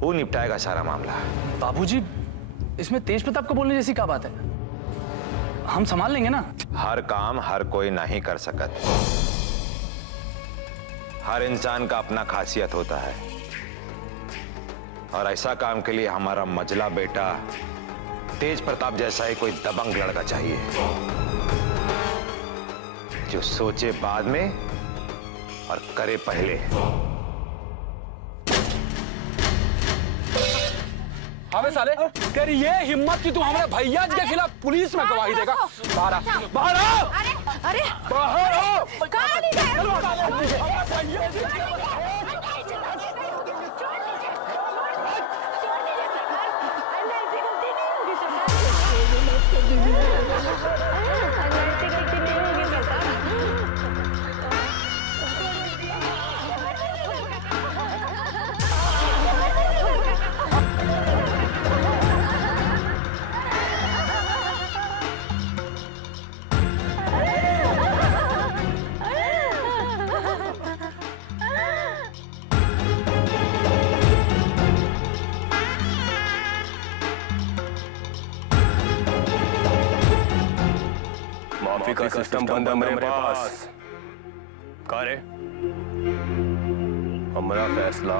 वो निपटाएगा सारा मामला। बाबूजी, इसमें तेज प्रताप को बोलने जैसी क्या बात है? हम संभाल लेंगे ना। हर काम हर कोई नहीं कर सकत। हर इंसान का अपना खासियत होता है, और ऐसा काम के लिए हमारा मजला बेटा तेज प्रताप जैसा ही कोई दबंग लड़का चाहिए, जो सोचे बाद में और करे पहले। हमें साले तेरी ये हिम्मत कि तू हमारे भैया जी के खिलाफ पुलिस में गवाही देगा? बाहर आ, बाहर आ! अरे बाहर आओ! कहाँ नहीं गए? माफी का सिस्टम बंद है मेरे पास। का रे, हमारा फैसला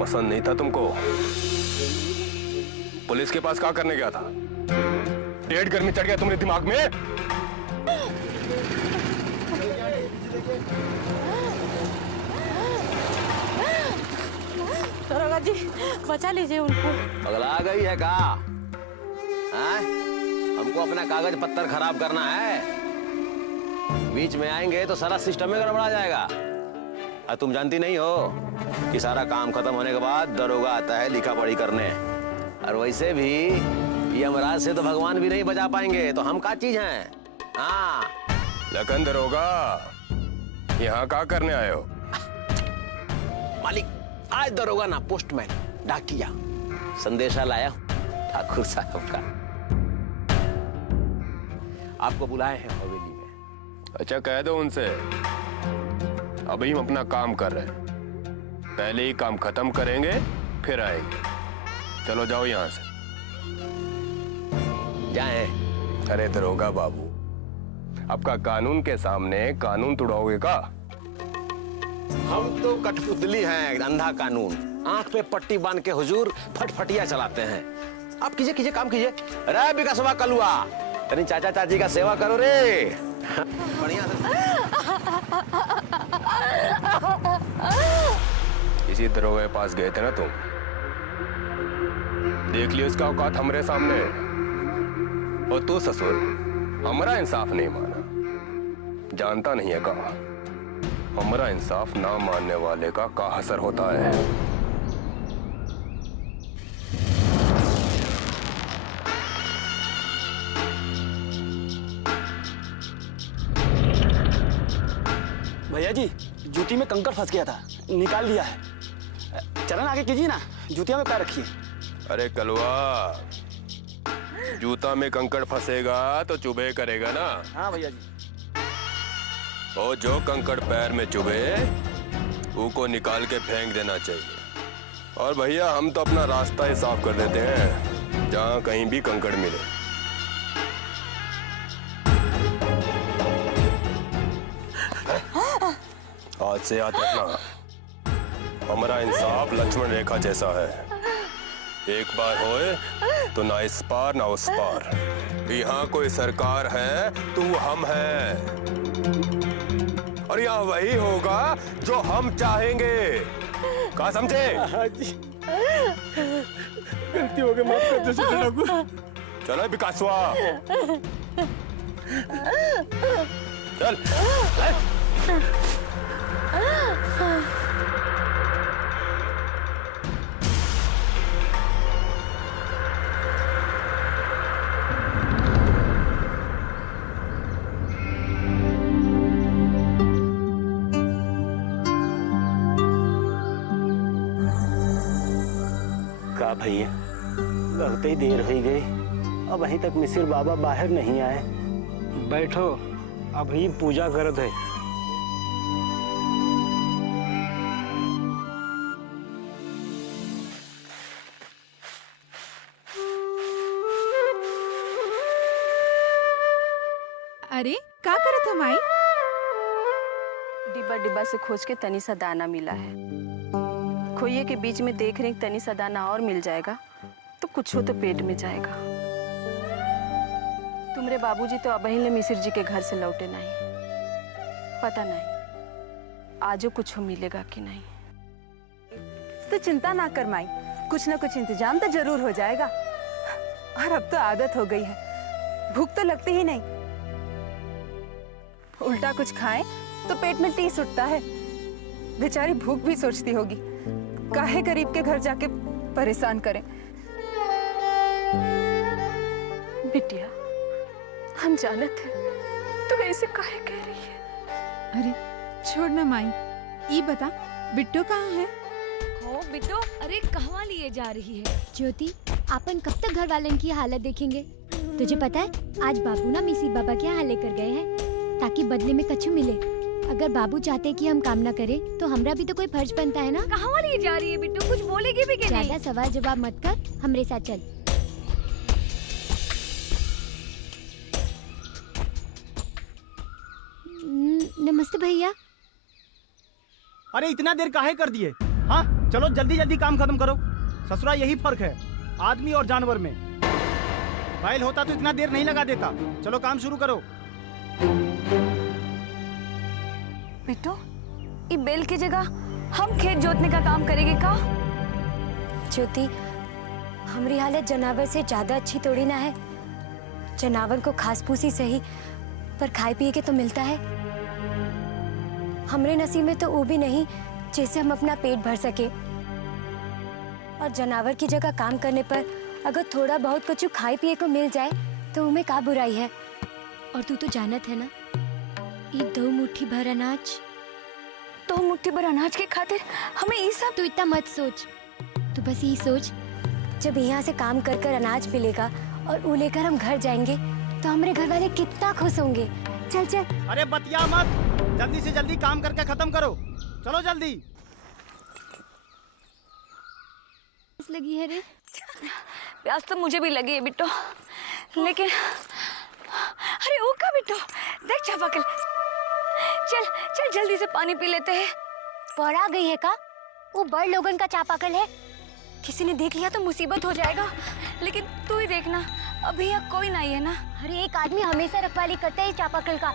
पसंद नहीं था तुमको? पुलिस के पास क्या करने गया था? डेढ़ गर्मी चढ़ गया तुम्हारे दिमाग में? दरोगा जी, बचा लीजिए उनको। पगला गई है का? हमको अपना कागज पत्तर खराब करना है, बीच में आएंगे तो सारा सिस्टम में गड़बड़ा जाएगा। और तुम जानती नहीं हो कि सारा काम खत्म होने के बाद दरोगा आता है लिखा पढ़ी करने, और वैसे भी यमराज से तो भगवान भी नहीं बचा पाएंगे, तो हम क्या चीज हैं? हाँ लखन दरोगा, यहाँ क्या करने आए हो? मालिक, आज दरोगा ना पोस्टमैन डाकिया संदेशा लाया ठाकुर साहब का, आपको बुलाए हैं हवेली में। अच्छा, कह दो उनसे अभी हम अपना काम कर रहे हैं, पहले ही काम खत्म करेंगे फिर आएंगे। चलो जाओ यहाँ से। जाए? अरे दरोगा बाबू, आपका कानून के सामने कानून तोड़ोगे का? हम तो कठपुतली हैं, अंधा कानून। आंख पे पट्टी बांध के हुजूर फटफटिया चलाते हैं। आप कीजिए कीजिए, काम कीजिए। रे बिकसवा कलुआ, तनी चाचा चाची का सेवा करो रे। बढ़िया से। इसी दरोगा के पास गए थे ना तुम? देख लियो इसका औकात हमरे सामने। और तू ससुर हमारा इंसाफ नहीं माना, जानता नहीं है का हमारा इंसाफ ना मानने वाले का असर होता है। भैया जी, जूती में कंकड़ फंस गया था, निकाल दिया है। चलन आगे कीजिए ना, जूतिया में पैर रखिए। अरे कलवा, जूता में कंकड़ फंसेगा तो चुभे करेगा ना। हाँ भैया जी। और जो कंकड़ पैर में चुभे उसको निकाल के फेंक देना चाहिए। और भैया हम तो अपना रास्ता ही साफ कर देते हैं जहाँ कहीं भी कंकड़ मिले। आज से याद रखना, हमारा इंसाफ लक्ष्मण रेखा जैसा है। एक बार होए तो ना इस पार ना उस पार। यहाँ कोई सरकार है तो वो हम हैं, और यहाँ वही होगा जो हम चाहेंगे। कहा समझे? गलती हो गई, माफ कर दो छोटे ठाकुर। चलो विकासवा, चल। का भैया, लगते ही देर हो गई, अब अभी तक मिसिर बाबा बाहर नहीं आए। बैठो, अभी पूजा करत है। अरे का करत हो माई? डिब्बा डिब्बा से खोज के तनी सा दाना मिला है। खोइए के बीच में देख रही तनी सा दाना और मिल जाएगा तो कुछ हो तो पेट में जाएगा। तुम्हारे बाबूजी तो अबहिले मिसिर जी के घर से लौटे नहीं, पता नहीं आजो कुछ हो मिलेगा कि नहीं। तो चिंता ना कर माई, कुछ ना कुछ इंतजाम तो जरूर हो जाएगा। और अब तो आदत हो गई है, भूख तो लगती ही नहीं। उल्टा कुछ खाएं तो पेट में टीस उठता है। बेचारी भूख भी सोचती होगी, काहे गरीब के घर जाके परेशान करें। बिटिया, हम जानत हैं तू ऐसे काहे कह रही है। अरे छोड़ ना माई, ये बता बिट्टू कहाँ है? हो बिट्टू, अरे कहाँ लिए जा रही है? ज्योति, अपन कब तक घर वालन की हालत देखेंगे? तुझे पता है आज बाबू ना मिसिर बाबा के यहाँ लेकर गए हैं ताकि बदले में कछु मिले। अगर बाबू चाहते कि हम काम ना करें तो हमरा भी तो कोई फर्ज बनता है ना। कहाँ लिए जा रही है बिट्टू, कुछ बोलेगी भी कि नहीं? ज्यादा सवाल जवाब मत कर, हमरे साथ चल। नमस्ते भैया। अरे इतना देर काहे कर दिए? हाँ चलो जल्दी जल्दी काम खत्म करो। ससुरा यही फर्क है आदमी और जानवर में। बैल होता तो इतना देर नहीं लगा देता। चलो काम शुरू करो। बिट्टू, ये बैल की जगह हम खेत जोतने का काम करेंगे का? ज्योति, हमारी हालत जनावर से ज्यादा अच्छी थोड़ी ना है। जनावर को घास फूसी सही पर खाए पिए के तो मिलता है। हमरे नसीब में तो वो भी नहीं जैसे हम अपना पेट भर सके। और जनावर की जगह काम करने पर अगर थोड़ा बहुत कुछ खाए पिए को मिल जाए तो उनमें का बुराई है। और तू तो जानत है ना, ये 2 मुट्ठी भर अनाज। 2 मुट्ठी भर अनाज के खातिर हमें ये सब? तू इतना मत सोच, तू बस ये सोच जब यहाँ से काम कर कर अनाज मिलेगा और वो लेकर हम घर जाएंगे तो हमारे घर वाले कितना खुश होंगे। चल चल। अरे बतिया मत, जल्दी से जल्दी काम करके खत्म करो। चलो जल्दी। लगी है रे? प्यास तो मुझे भी लगी है बिट्टू, लेकिन अरे ओ का बिट्टू, देख चापाकल। चल चल जल्दी से पानी पी लेते हैं। पड़ा गई है का? वो बड़ लोगन का चापाकल है, किसी ने देख लिया तो मुसीबत हो जाएगा। लेकिन तू ही देखना, अभी यहाँ कोई नहीं है ना। अरे एक आदमी हमेशा रखवाली करता है चापाकल का,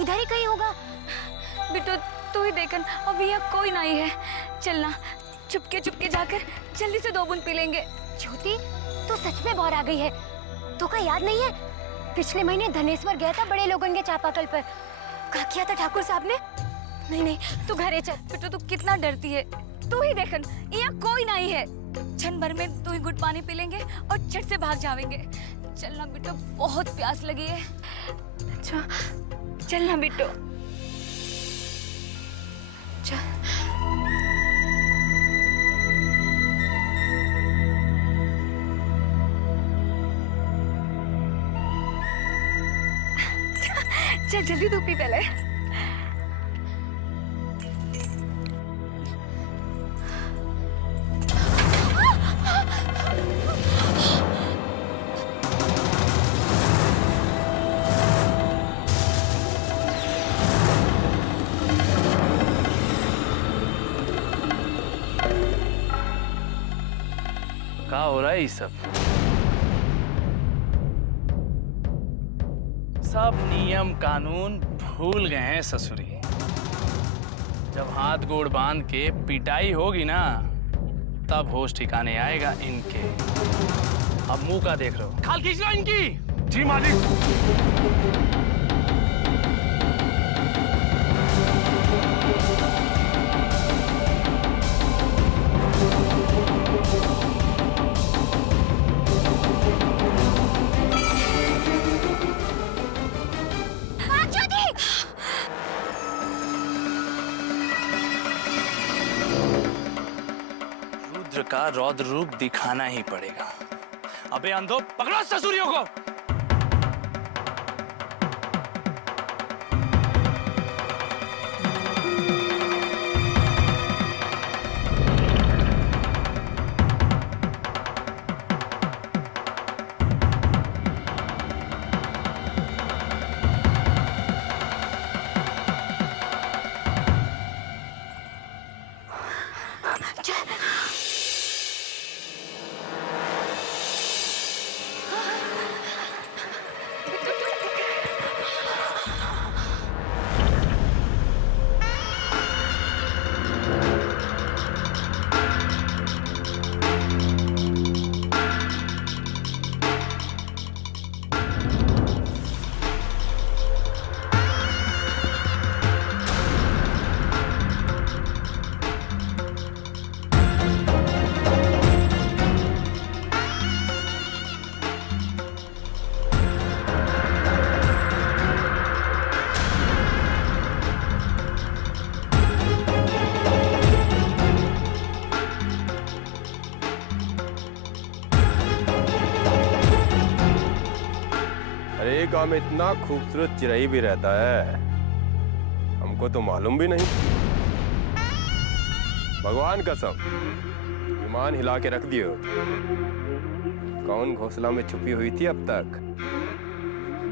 इधर ही कहीं होगा। बिट्टू तू ही देखन, अभी यहाँ कोई नहीं है। चलना, चुपके चुपके जाकर जल्दी से 2 बूंद पी लेंगे। ज्योति, तो सच में बौर आ गई है। तो का याद नहीं है पिछले महीने धनेश्वर गया था बड़े लोगन के चापाकल पर, क्या किया था ठाकुर साहब ने? नहीं नहीं, तू घरे चल। बिट्टू तू कितना डरती है, तू ही देखन यहाँ कोई नहीं है। क्षण भर में 2 घुट पानी पी लेंगे और झट से भाग जाएंगे। चलना बिट्टू, बहुत प्यास लगी है। अच्छा चलना बिट्टू। चल जल्दी धूप पी पहले। क्या हो रहा है ये सब? सब नियम कानून भूल गए हैं ससुरी। जब हाथ गोड़ बांध के पिटाई होगी ना, तब होश ठिकाने आएगा इनके। अब मुंह का देख रहे हो? खाल खींच लो इनकी। जी मालिक। रुद्र का रौद्र रूप दिखाना ही पड़ेगा। अबे अंधो, पकड़ो ससुरियों को। गांव में इतना खूबसूरत चिरई भी रहता है, हमको तो मालूम भी नहीं। भगवान कसम, ईमान हिला के रख दियो। कौन घोंसला में छुपी हुई थी अब तक?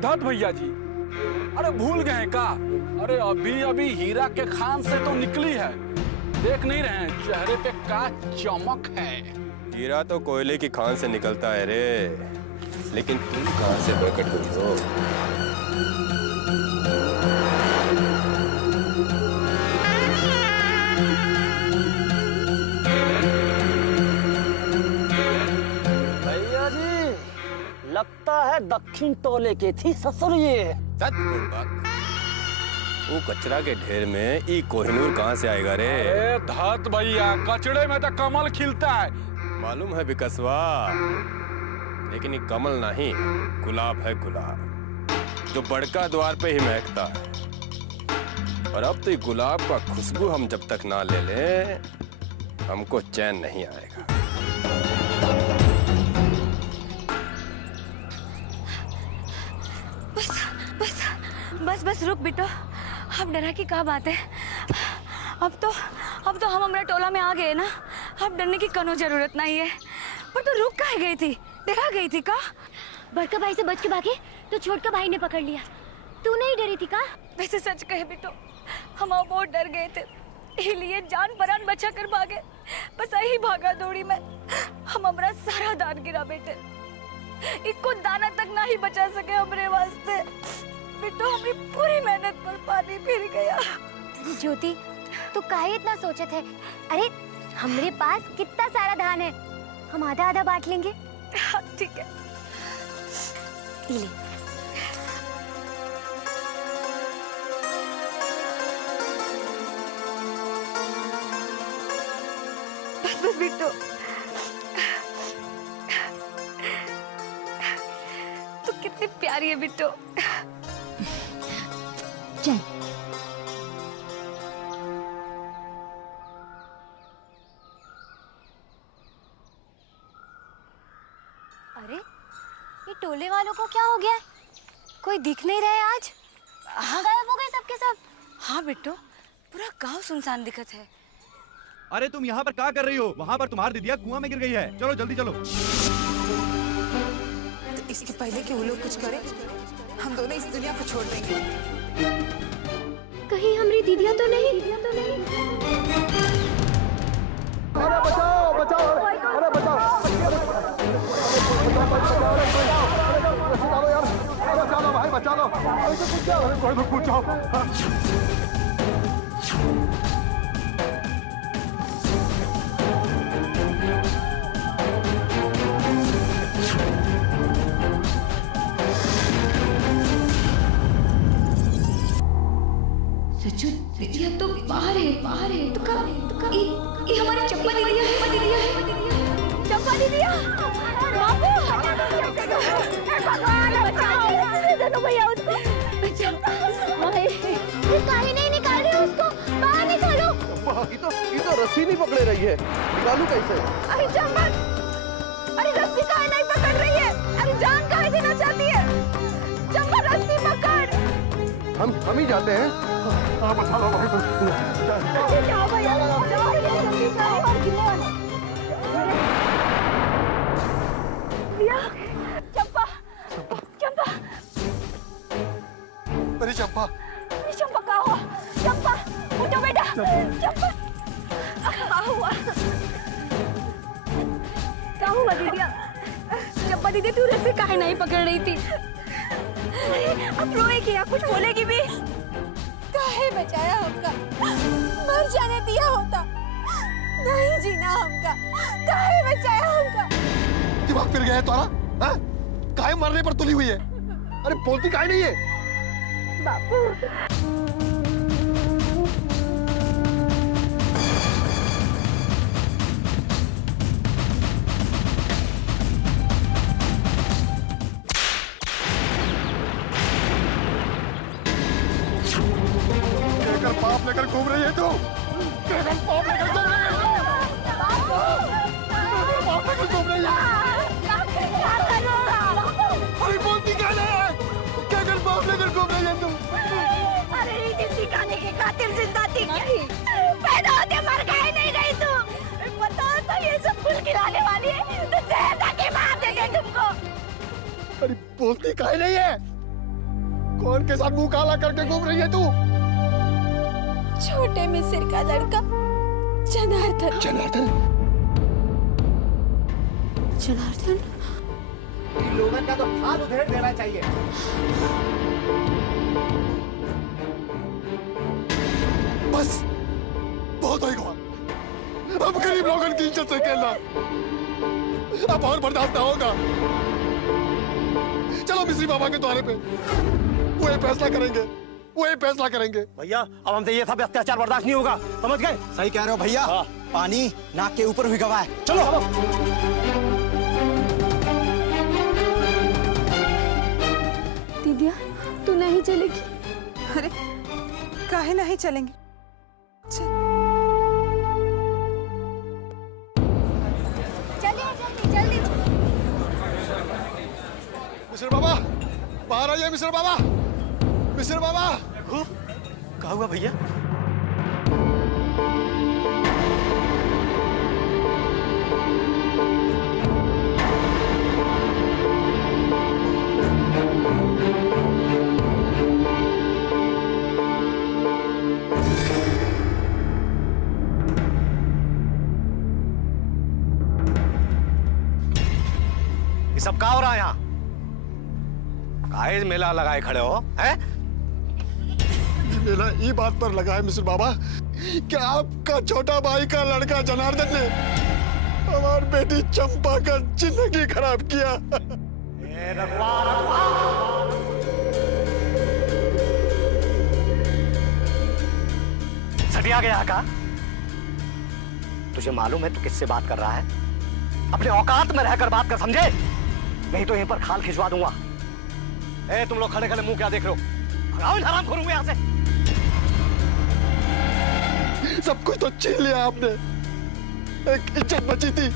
धत भैया जी, अरे भूल गए का? अरे अभी अभी हीरा के खान से तो निकली है। देख नहीं रहे हैं चेहरे पे का चमक है। हीरा तो कोयले की खान से निकलता है रे, लेकिन तुम कहां से प्रकट हुई हो? भैया जी, लगता है दक्षिण टोले के थी ससुर ये। वो कचरा के ढेर में ई कोहिनूर कहां से आएगा रे? अरे धत भैया, कचड़े में तो कमल खिलता है। मालूम है बिकसवा, लेकिन ये कमल नहीं, गुलाब है, गुलाब जो बड़का द्वार पे ही महकता है। और अब तो ये गुलाब का खुशबू हम जब तक ना ले लें, हमको चैन नहीं आएगा। बस बस बस बस रुक बेटो, अब डरा की क्या बात है। अब तो हम हमारे टोला में आ गए ना, अब डरने की कनो जरूरत नहीं है। पर तो रुक काहे गई थी? डरा गई थी का? बड़का भाई से बच के भागे तो छोटका भाई ने पकड़ लिया। तू नहीं डरी थी का? वैसे सच कहे बेटो, हम बहुत डर गए थे, इसलिए जान परान बचा कर भागे। बस यही भागा दौड़ी में हम हमारा सारा दान गिरा बेटे। इको दाना तक ना ही बचा सके हमरे वास्ते। बेटो हमारी पूरी मेहनत पर पानी फिर गया। ज्योति, तू काहे इतना सोचत है? अरे हमरे पास कितना सारा धान है, हम आधा आधा बांट लेंगे। हाँ, ठीक है। ले। बस बस बिट्टू, तू कितनी प्यारी है बिट्टू। चल। बंगले वालों को क्या हो गया? कोई दिख नहीं रहे आज। कहाँ गायब हो गए सबके सब? हाँ बिट्टू, पूरा गांव सुनसान दिखत है। अरे तुम यहाँ पर क्या कर रही हो? वहाँ पर तुम्हारी दीदिया कुआं में गिर गई है। चलो जल्दी चलो। तो इसके पहले कि वो लोग कुछ करें, हम दोनों इस दुनिया को छोड़ देंगे। कहीं हमारी दीदिया तो नहीं? अरे बचाओ बचाओ, अरे बचाओ, बचाओ यार, बचा लो भाई, बचा लो। कोई तो पूछो। सच्चू दीदिया तो बाहर है, बाहर है। तो कब ये हमारी चंपा दीदिया है, दीदिया है, चंपा दीदिया। बाबू भगवान बचाओ, दोनों भैया उसको बचाओ। ये काहे नहीं निकाल रहे उसको? बाहर निकालो। ये तो रस्सी नहीं पकड़े रही है, निकालू कैसे? अरे चंपा, अरे रस्सी काहे नहीं पकड़ रही है? अरे जान काहे देना चाहती है? चंपा रस्सी पकड़। हम ही जाते हैं। हाँ बचा लो भाई, जाओ भैया, जाओ जल्दी जाओ और गिरने वाला। भैया, चंपा, चंपा, मेरी चंपा, मेरी चंपा कहाँ हुआ? चंपा, उठो बेटा, चंपा, कहाँ हुआ? कहाँ हुआ दीदिया? चंपा दीदी तू रस्सी काहे नहीं पकड़ रही थी? अब रोएगी या कुछ बोलेगी भी? काहे बचाया हमका? मर जाने दिया होता, नहीं जीना हमका। काहे बचाया हमका? दिमाग फिर गया है तुम्हारा? काहे मरने पर तुली हुई है? अरे बोलती काहे नहीं है? बापू, पाप लेकर घूम रही है तू? केवल पाप लेकर घूम रही है तू? पाप लेकर घूम रही है? अरे बोलती क्या है? केवल पाप लेकर घूम रही है तू? अरे रीति सिखाने के खातिर जिंदा थी क्या? पैदा होते मर गए नहीं रही तू? पता तो ये सब फूल खिलाने वाली है, तो जहर के मार देंगे तुमको। अरे बोलती काहे नहीं है? कौन के साथ मुंह काला करके घूम रही है तू? छोटे मिसिर का लड़का जनार्दन। जनार्दन? जनार्दन? इन लोगों का तो खाल उधेड़ देना चाहिए। बस बहुत हो गया। अब गरीब लोगों की इज्जत से खेलना अब और बर्दाश्त ना होगा। चलो मिस्री बाबा के द्वारे पे, वो ये फैसला करेंगे, वो ये फैसला करेंगे। भैया अब हमसे ये सब अत्याचार बर्दाश्त नहीं होगा, समझ गए? सही कह रहे हो भैया। पानी नाक के ऊपर भी गवा है। चलो दीदिया तू नहीं चलेगी? अरे काहे नहीं चलेंगे? चलिए जल्दी जल्दी। मिस्र बाबा बाहर आइए। मिस्र बाबा, मिस्र बाबा। क्या हुआ भैया? ये सब क्या हो रहा है यहाँ? काहे मेला लगाए खड़े हो? हैं? मेला ये बात पर लगा है मिस्र बाबा कि आपका छोटा भाई का लड़का जनार्दन ने हमारी बेटी चंपा का जिंदगी खराब किया। सटिया गया का? तुझे मालूम है तू किससे बात कर रहा है? अपने औकात में रहकर बात कर, समझे? नहीं तो यहीं पर खाल खिंचवा दूंगा। ए तुम लोग खड़े खड़े मुंह क्या देख रहे हो? भगाओ इन हरामखोरों को यहाँ से। सब कुछ तो छीन लिया आपने। एक इज्जत बची थी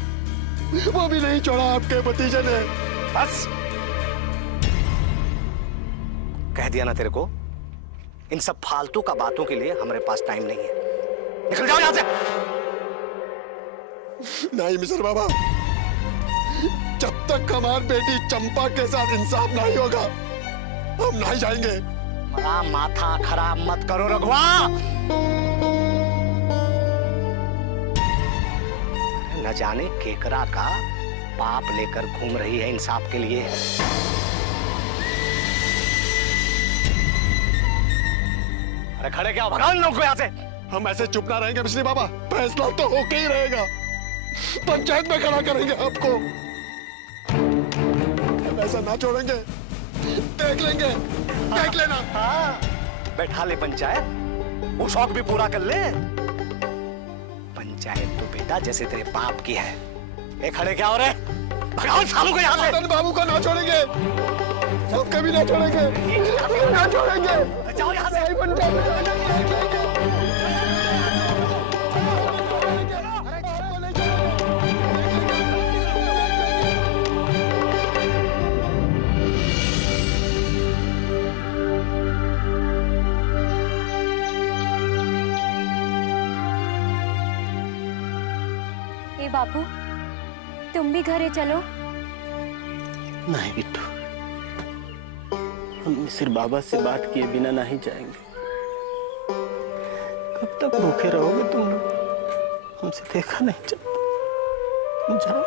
वो भी नहीं छोड़ा आपके भतीजे ने। बस कह दिया ना तेरे को, इन सब फालतू का बातों के लिए हमारे पास टाइम नहीं है। निकल जाओ यहां से। नहीं मिस्र बाबा, जब तक हमारी बेटी चंपा के साथ इंसाफ नहीं होगा हम नहीं जाएंगे। बड़ा माथा खराब मत करो रघुआ। न जाने केकरा का पाप लेकर घूम रही है इंसाफ के लिए। अरे खड़े क्या, भगाओ इन लोगों को यहाँ से। हम ऐसे चुप ना रहेंगे मिश्री बाबा, फैसला तो होके ही रहेगा। पंचायत में खड़ा करेंगे आपको, हम ऐसा ना छोड़ेंगे। देख लेंगे, देख लेना। हाँ, बैठा ले पंचायत, वो शौक भी पूरा कर ले। पंचायत तो बेटा जैसे तेरे बाप की है। ए खड़े क्या हो रहे, भगाओ सालों को यहाँ से। मदन बाबू को ना छोड़ेंगे, सब कभी ना छोड़ेंगे, ना छोड़ेंगे। जाओ यहाँ से। ए बाबू, तुम भी घरे चलो। नहीं बिट्टू, हम मिसिर बाबा से बात किए बिना नहीं जाएंगे। कब तक भूखे रहोगे तुम लोग, हमसे देखा नहीं जाता। तुम जाओ।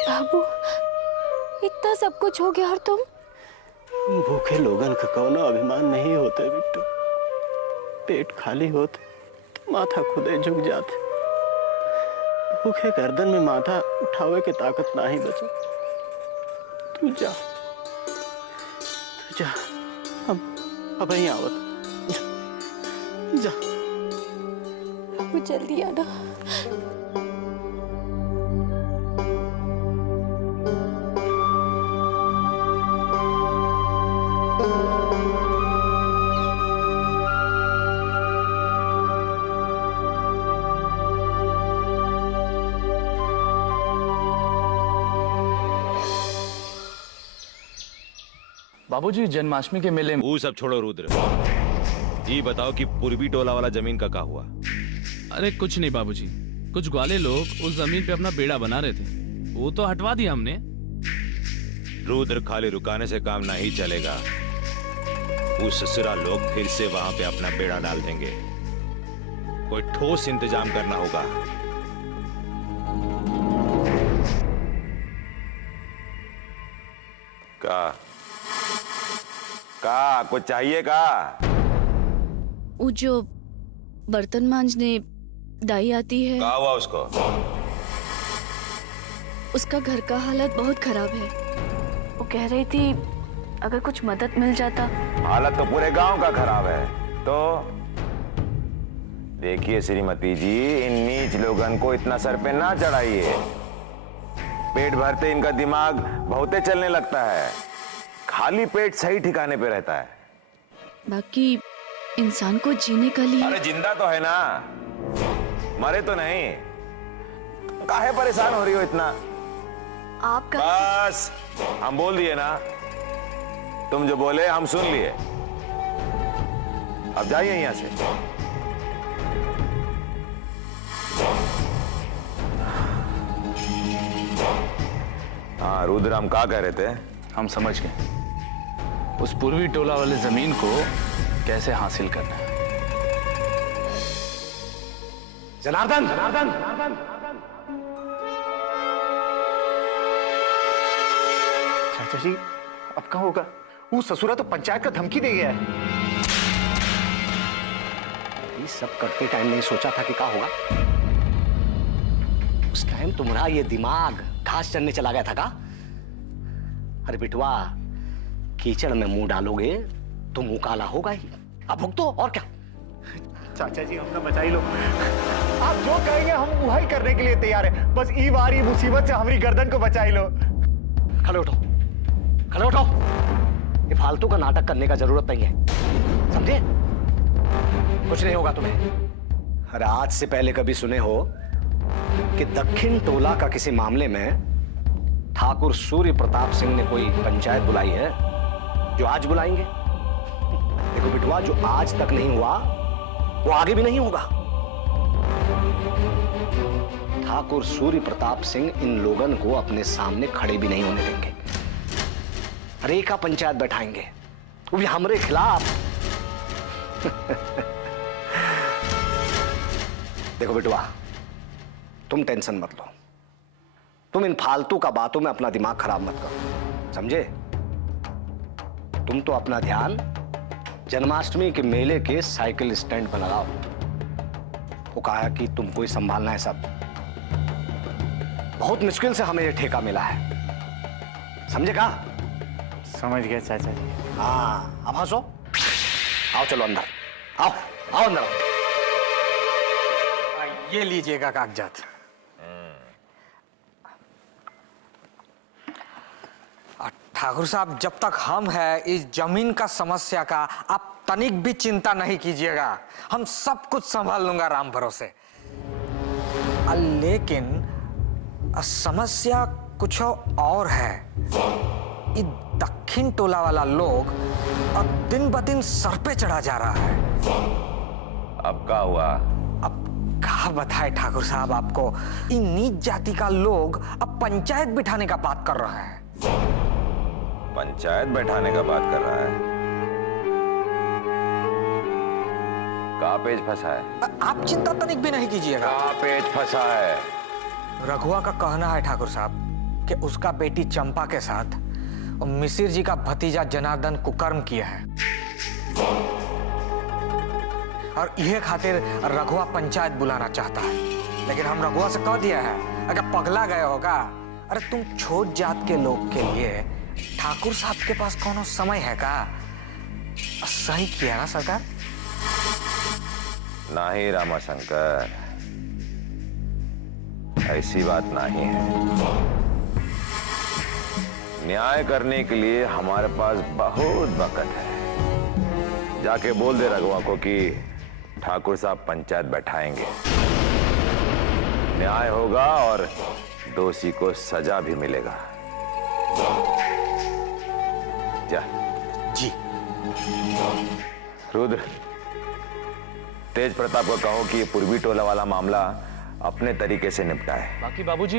बाबू, इतना सब कुछ हो गया और तुम? भूखे लोगन का कौनो अभिमान नहीं होते बिट्टू। पेट खाली होते तो माथा खुदे झुक जाते। भूखे गर्दन में माथा उठावे के ताकत ना ही बचे। तू जा, तू जा, हम अब ही आवत। जा, बाबू जल्दी आना। बाबूजी, जन्माष्टमी के मेले में। वो सब छोड़ो रुद्र, ये बताओ कि पूर्वी टोला वाला जमीन का क्या हुआ? अरे कुछ नहीं बाबूजी, कुछ ग्वाले लोग उस जमीन पे अपना बेड़ा बना रहे थे, वो तो हटवा दिया हमने। रुद्र, खाली रुकाने से काम नहीं चलेगा। वो ससुरा लोग फिर से वहां पे अपना बेड़ा डाल देंगे। कोई ठोस इंतजाम करना होगा। का कुछ चाहिए का? वो जो बर्तन मांजने दाई आती है, क्या हुआ उसको? उसका घर का हालत बहुत खराब है। वो कह रही थी अगर कुछ मदद मिल जाता। हालत तो पूरे गांव का खराब है। तो देखिए श्रीमती जी, इन नीच लोगन को इतना सर पे ना चढ़ाइए। पेट भरते इनका दिमाग बहुते चलने लगता है। खाली पेट सही ठिकाने पे रहता है। बाकी इंसान को जीने का लिए। अरे जिंदा तो है ना, मरे तो नहीं। काहे परेशान हो रही हो इतना? आपका बस हम बोल दिए ना, तुम जो बोले हम सुन लिए। अब जाइए यहां से। हाँ रुद्र, हम क्या कह रहे थे? हम समझ गए, उस पूर्वी टोला वाले जमीन को कैसे हासिल करना है। जनार्दन, चाचा जी, अब क्या होगा? वो ससुरा तो पंचायत का धमकी दे गया है। ये सब करते टाइम नहीं सोचा था कि क्या होगा? उस टाइम तुम्हारा ये दिमाग घास चरने चला गया था का? अरे बिटवा, कीचड़ में मुंह डालोगे तो मुंह काला होगा ही। अब भुगतो और क्या। चाचा जी, हमने बचा ही लो। आप जो कहेंगे हम वही करने के लिए तैयार है। बस ई बारी मुसीबत से हमारी गर्दन को बचा ही लो। खड़े उठो, खड़े उठो। ये फालतू का नाटक करने का जरूरत नहीं है, समझे? कुछ नहीं होगा तुम्हें। अरे आज से पहले कभी सुने हो कि दक्षिण टोला का किसी मामले में ठाकुर सूर्य प्रताप सिंह ने कोई पंचायत बुलाई है जो आज बुलाएंगे? देखो बिटवा, जो आज तक नहीं हुआ वो आगे भी नहीं होगा। ठाकुर सूर्य प्रताप सिंह इन लोगन को अपने सामने खड़े भी नहीं होने देंगे। रेखा पंचायत बैठाएंगे, वो भी हमरे खिलाफ। देखो बिटवा, तुम टेंशन मत लो, तुम इन फालतू का बातों में अपना दिमाग खराब मत करो, समझे? तुम तो अपना ध्यान जन्माष्टमी के मेले के साइकिल स्टैंड पर लगाओ। वो कहा कि तुमको ही संभालना है सब। बहुत मुश्किल से हमें ये ठेका मिला है, समझे? का समझ गया चाचा जी। हाँ, अब हंसो। आओ चलो अंदर, आओ आओ अंदर। ये लीजिएगा कागजात। ठाकुर साहब, जब तक हम हैं इस जमीन का समस्या का आप तनिक भी चिंता नहीं कीजिएगा, हम सब कुछ संभाल लूंगा राम भरोसे। लेकिन समस्या कुछ और है। ये दक्षिण टोला वाला लोग अब दिन ब दिन सर पे चढ़ा जा रहा है। अब क्या हुआ? अब क्या बताए ठाकुर साहब आपको, इन नीच जाति का लोग अब पंचायत बिठाने का बात कर रहा है। पंचायत बैठाने का बात कर रहा है? कहाँ पेच फंसा है? आप चिंता तनिक भी नहीं कीजिएगा। कहाँ पेच फंसा है? रघुआ का कहना है ठाकुर साहब कि उसका बेटी चंपा के साथ मिसिर जी का भतीजा जनार्दन कुकर्म किया है, और यह खातिर रघुआ पंचायत बुलाना चाहता है। लेकिन हम रघुआ से कह दिया है, अगर पगला गए होगा, अरे तुम छोट जात के लोग के लिए ठाकुर साहब के पास कोनो समय है का? सही किया ना सरकार? नहीं रामाशंकर, ऐसी बात नहीं है। न्याय करने के लिए हमारे पास बहुत वक्त है। जाके बोल दे रघुआ को कि ठाकुर साहब पंचायत बैठाएंगे, न्याय होगा और दोषी को सजा भी मिलेगा। जा। जी। रुद्र, तेज प्रताप को कहो कि पूर्वी टोला वाला मामला अपने तरीके से निपटाए। बाकी बाबूजी,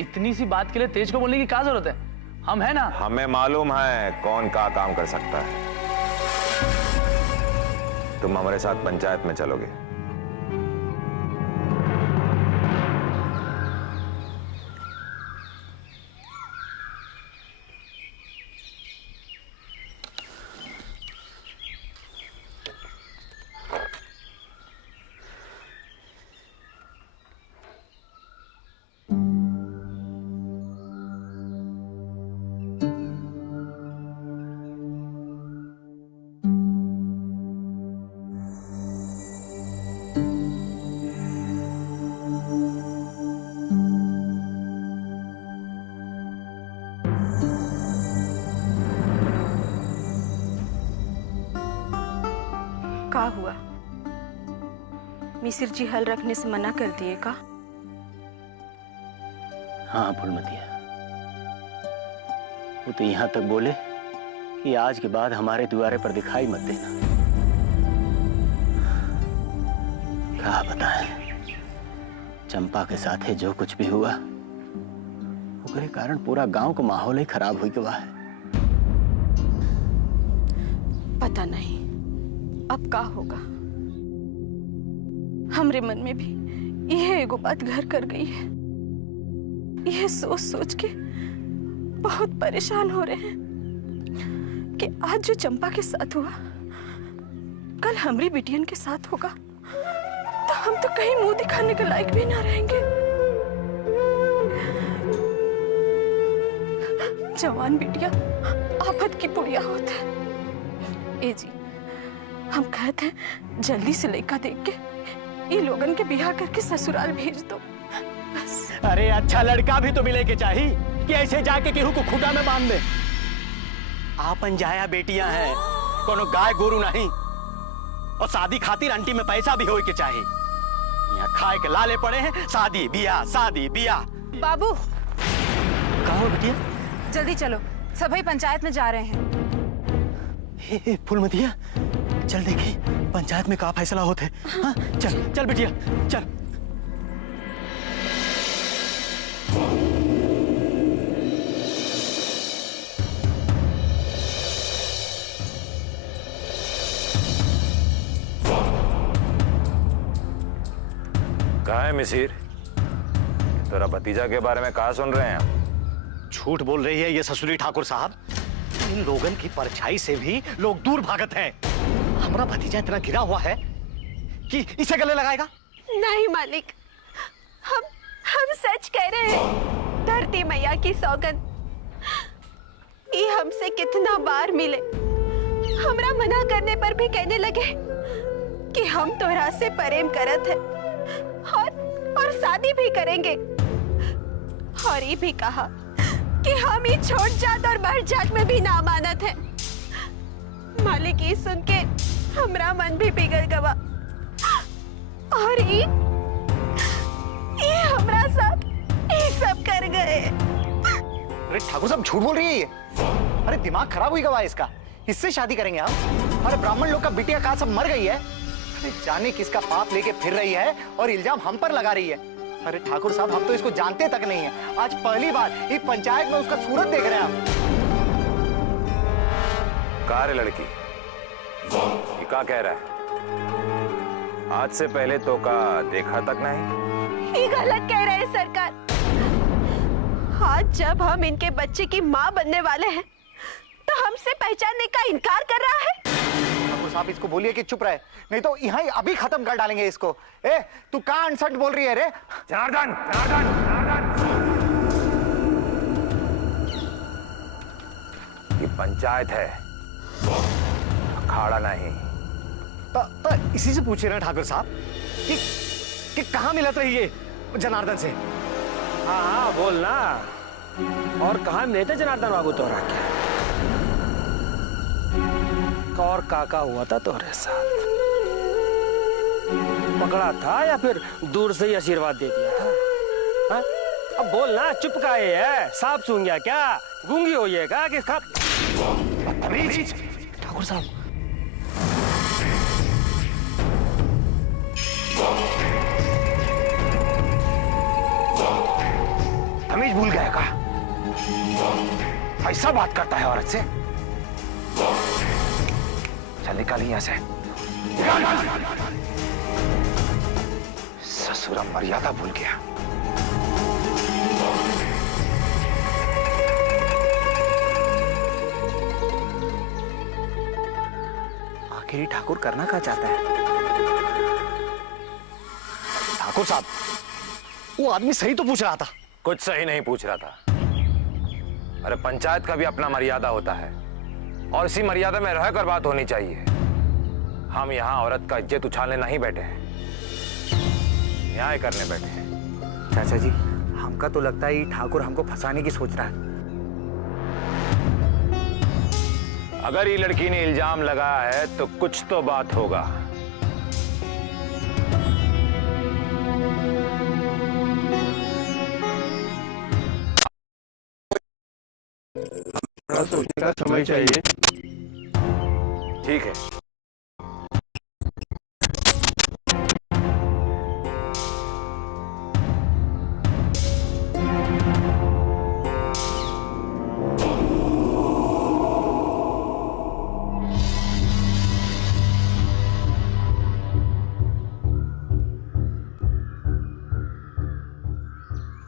इतनी सी बात के लिए तेज को बोलने की क्या जरूरत है? हम है ना। हमें मालूम है कौन का काम कर सकता है। तुम हमारे साथ पंचायत में चलोगे। का हुआ? मिसिर जी हल रखने से मना कर दिए का? हाँ फूलमतिया, वो तो यहां तक बोले कि आज के बाद हमारे द्वारे पर दिखाई मत देना। क्या बताएं, चंपा के साथ जो कुछ भी हुआ उसके कारण पूरा गांव का माहौल ही खराब हो गया है। पता नहीं अब का होगा। हमरे मन में भी यह एगो बात घर कर गई है। यह सोच सोच के बहुत परेशान हो रहे हैं कि आज जो चंपा के साथ हुआ कल हमरी बिटियन के साथ होगा तो हम तो कहीं मुंह दिखाने के लायक भी ना रहेंगे। जवान बिटिया आफत की पुड़िया होता है। ए जी, हम कहते हैं जल्दी से लड़का देख के ये लोगन के बियाह करके ससुराल भेज दो बस। अरे अच्छा लड़का भी तो मिले के चाहिए कि ऐसे जाके केहू को खूटा में बांध दे। आपन जाया बेटियां हैं, कोनो गाय गोरू नहीं। और शादी खातिर आंटी में पैसा भी हो के चाहिए। यहाँ खाए के लाले पड़े हैं, शादी बियाह शादी बियाह। बाबू कहो बेटिया, जल्दी चलो, सभी पंचायत में जा रहे हैं। फूलमतिया, चल देखी पंचायत में का फैसला होते। हाँ चल चल बिटिया चल। कहा है मिसिर? तेरा भतीजा के बारे में कहा सुन रहे हैं? झूठ बोल रही है ये ससुरी ठाकुर साहब। इन लोगन की परछाई से भी लोग दूर भागत हैं। हमारा भतीजा इतना गिरा हुआ है कि इसे गले लगाएगा। नहीं मालिक, हम सच कह रहे हैं। धरती मैया की सौगंध, ये हमसे कितना बार मिले, हमरा मना करने पर भी कहने लगे कि हम तोहरा से प्रेम करत है और शादी भी करेंगे। और ये भी कहा कि हम ही छोट जात और बढ़ जात में भी ना मानत है। मालिक ये सुन के हमरा मन भी पिघल गवा। और ये हमरा साथ ये सब कर गए। अरे ठाकुर साहब झूठ बोल रही है ये। अरे दिमाग खराब हुई गवा इसका। इससे शादी करेंगे हम? अरे ब्राह्मण लोग का बिटिया कहाँ सब मर गई है। अरे जाने किसका पाप लेके फिर रही है और इल्जाम हम पर लगा रही है। अरे ठाकुर साहब हम तो इसको जानते तक नहीं है। आज पहली बार ये पंचायत में उसका सूरत देख रहे हैं हम। कहा रे लड़की, ये क्या कह रहा है? आज से पहले तो का देखा तक नहीं। ये गलत कह रहे हैं सरकार। आज जब हम इनके बच्चे की माँ बनने वाले हैं तो हमसे पहचानने का इनकार कर रहा है। ठाकुर साहब इसको बोलिए कि चुप रहे, नहीं तो यहाँ ही अभी खत्म कर डालेंगे इसको। ए तू कहाँ अनसट बोल रही है रे? जनार्दन जनार्दन जनार्दन, ये पंचायत है, अखाड़ा नहीं। तो इसी से पूछ रहे हैं ठाकुर साहब कि कहाँ मिलत रही है जनार्दन से। हाँ हाँ बोल ना। और कहाँ मिले थे जनार्दन बाबू तोहरा के? और काका हुआ था तोहरे साथ? पकड़ा था या फिर दूर से ही आशीर्वाद दे दिया था? हा? अब बोल ना, चुप का है? सांप सूंघ गया क्या? गूंगी हो ये क्या कि ठाकुर साहब तमीज भूल गया का? ऐसा बात करता है औरत से? चल निकाल यहाँ से। ससुरा मर्यादा भूल गया। आखिर ठाकुर करना क्या चाहता है? ठाकुर साहब वो आदमी सही तो पूछ रहा था। कुछ सही नहीं पूछ रहा था। अरे पंचायत का भी अपना मर्यादा होता है और इसी मर्यादा में रहकर बात होनी चाहिए। हम यहाँ औरत का इज्जत उछालने नहीं बैठे हैं, न्याय करने बैठे हैं। चाचा जी हमका तो लगता है ठाकुर हमको फंसाने की सोच रहा है। अगर ये लड़की ने इल्जाम लगाया है तो कुछ तो बात होगा। सोचने का समय चाहिए। ठीक है।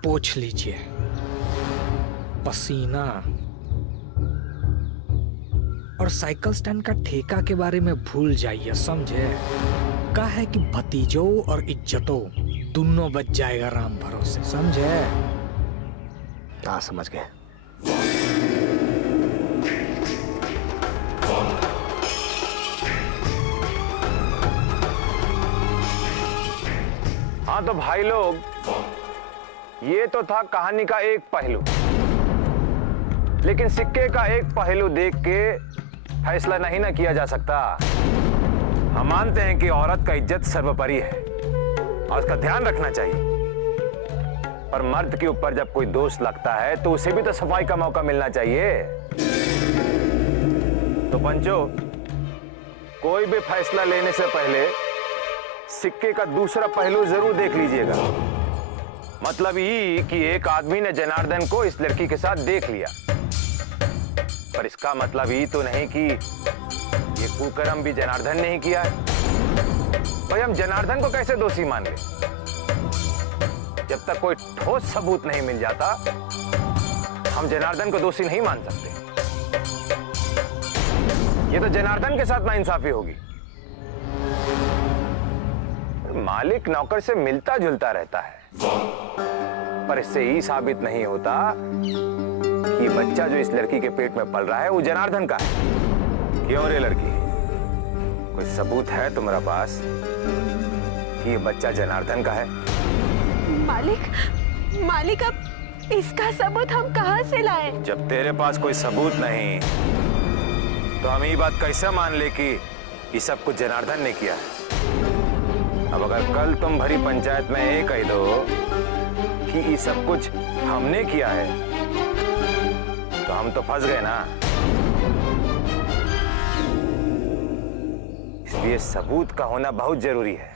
पोंछ लीजिए पसीना। और साइकिल स्टैंड का ठेका के बारे में भूल जाइए, समझे? कहा है कि भतीजों और इज्जतों दोनों बच जाएगा राम भरोसे, समझे? हाँ समझ गए। हाँ तो भाई लोग, ये तो था कहानी का एक पहलू, लेकिन सिक्के का एक पहलू देख के फैसला नहीं ना किया जा सकता। हम मानते हैं कि औरत का इज्जत सर्वोपरि है और उसका ध्यान रखना चाहिए, पर मर्द के ऊपर जब कोई दोष लगता है तो उसे भी तो सफाई का मौका मिलना चाहिए। तो पंचो, कोई भी फैसला लेने से पहले सिक्के का दूसरा पहलू जरूर देख लीजिएगा। मतलब ये कि एक आदमी ने जनार्दन को इस लड़की के साथ देख लिया, पर इसका मतलब ये तो नहीं कि ये कुकर्म भी जनार्दन ने ही किया है। भाई हम जनार्दन को कैसे दोषी मान ले? जब तक कोई ठोस सबूत नहीं मिल जाता हम जनार्दन को दोषी नहीं मान सकते। ये तो जनार्दन के साथ नाइंसाफी होगी। मालिक नौकर से मिलता जुलता रहता है, पर इससे ही साबित नहीं होता कि बच्चा जो इस लड़की के पेट में पल रहा है वो जनार्दन का है। क्यों रे लड़की, कोई सबूत है तुम्हारा पास कि ये बच्चा जनार्दन का है? मालिक अब इसका सबूत हम कहां से लाए? जब तेरे पास कोई सबूत नहीं तो हम ये बात कैसे मान ले कि ये सब कुछ जनार्दन ने किया है? अब अगर कल तुम भरी पंचायत में ये कह दो कि ये सब कुछ हमने किया है तो हम तो फंस गए ना। इसलिए सबूत का होना बहुत जरूरी है,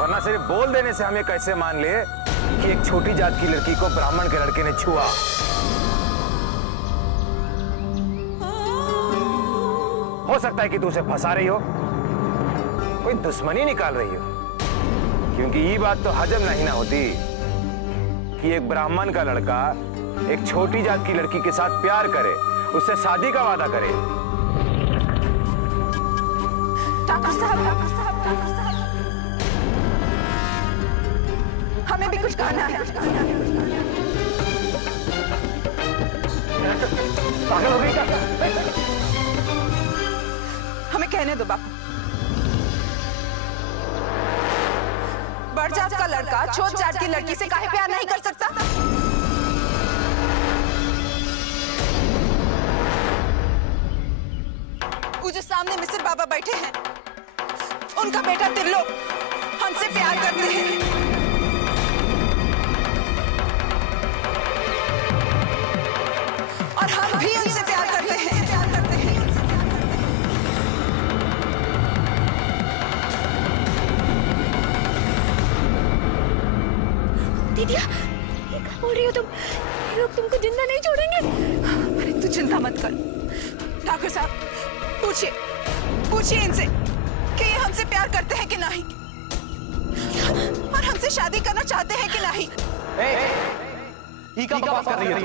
वरना सिर्फ बोल देने से हमें कैसे मान ले कि एक छोटी जात की लड़की को ब्राह्मण के लड़के ने छुआ। हो सकता है कि तू उसे फंसा रही हो, कोई दुश्मनी निकाल रही हो, क्योंकि ये बात तो हजम नहीं ना होती कि एक ब्राह्मण का लड़का एक छोटी जात की लड़की के साथ प्यार करे, उससे शादी का वादा करे। डॉक्टर साहब, हमें भी कुछ कहना है। पागल हो गई क्या? हमें कहने दो बापू। बड़ जात का लड़का छोट जात की लड़की से काहे प्यार नहीं कर सकता? वो जो सामने मिस्र बाबा बैठे हैं, उनका बेटा तिल्लो हमसे प्यार करते हैं। और हम भी उनसे प्यार करते हैं। दीदिया, ये क्या बोल रही हो तुम? ये लोग तुमको जिंदा नहीं छोड़ेंगे। अरे तू चिंता मत कर। ठाकुर साहब, पूछिए इनसे कि ये हमसे प्यार करते हैं कि नहीं, और हमसे शादी करना चाहते हैं कि नहीं। ये क्या बकवास कर रही है?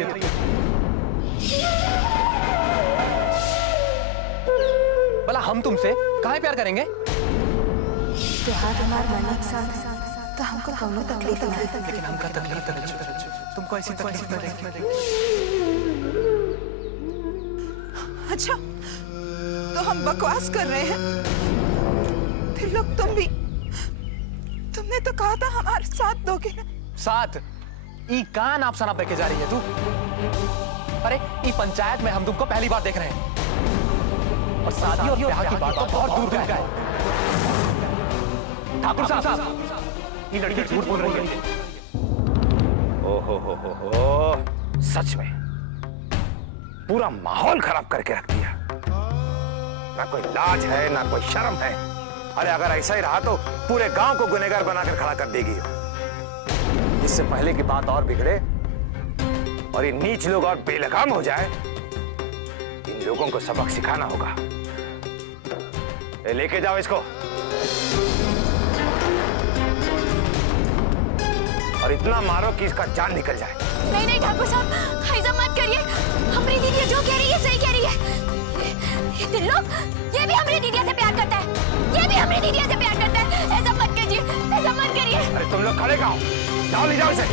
भला हम तुमसे काहे प्यार करेंगे? त्योहार हमारे मन के साथ तो हमको कौनो तकलीफ नहीं, लेकिन हमका तकलीफ तुमको ऐसी तकलीफ न देंगे। अच्छा, तो हम बकवास कर रहे हैं? फिर लोग तुमने तो कहा था हमारे साथ दोगे ना? साथ? ई कान आप सना पे के जा रही है तू? अरे ई पंचायत में हम तुमको पहली बार देख रहे हैं, और शादी और ब्याह की बात तो बहुत दूर का है। ठाकुर साहब, ये लड़की झूठ बोल रही है। ओहो, सच में पूरा माहौल खराब करके रख दिया। ना कोई लाज है ना कोई शर्म है। अरे अगर ऐसा ही रहा तो पूरे गांव को गुनहगार बनाकर खड़ा कर देगी। इससे पहले की बात और बिगड़े और ये नीच लोग और बेलगाम हो जाए, इन लोगों को सबक सिखाना होगा। लेके जाओ इसको और इतना मारो कि इसका जान निकल जाए। नहीं ठाकुर साहब, ऐसा मत करिए। हमारी दीदी जो कह रही है सही कह रही है। ये तिल्लो, ये भी हमारी दीदी से प्यार करता है, ये भी हमारी दीदी से प्यार करता है। ऐसा मत कीजिए, ऐसा मत करिए। अरे तुम लोग खड़े कहाँ हो? जाओ ले जाओ इसे।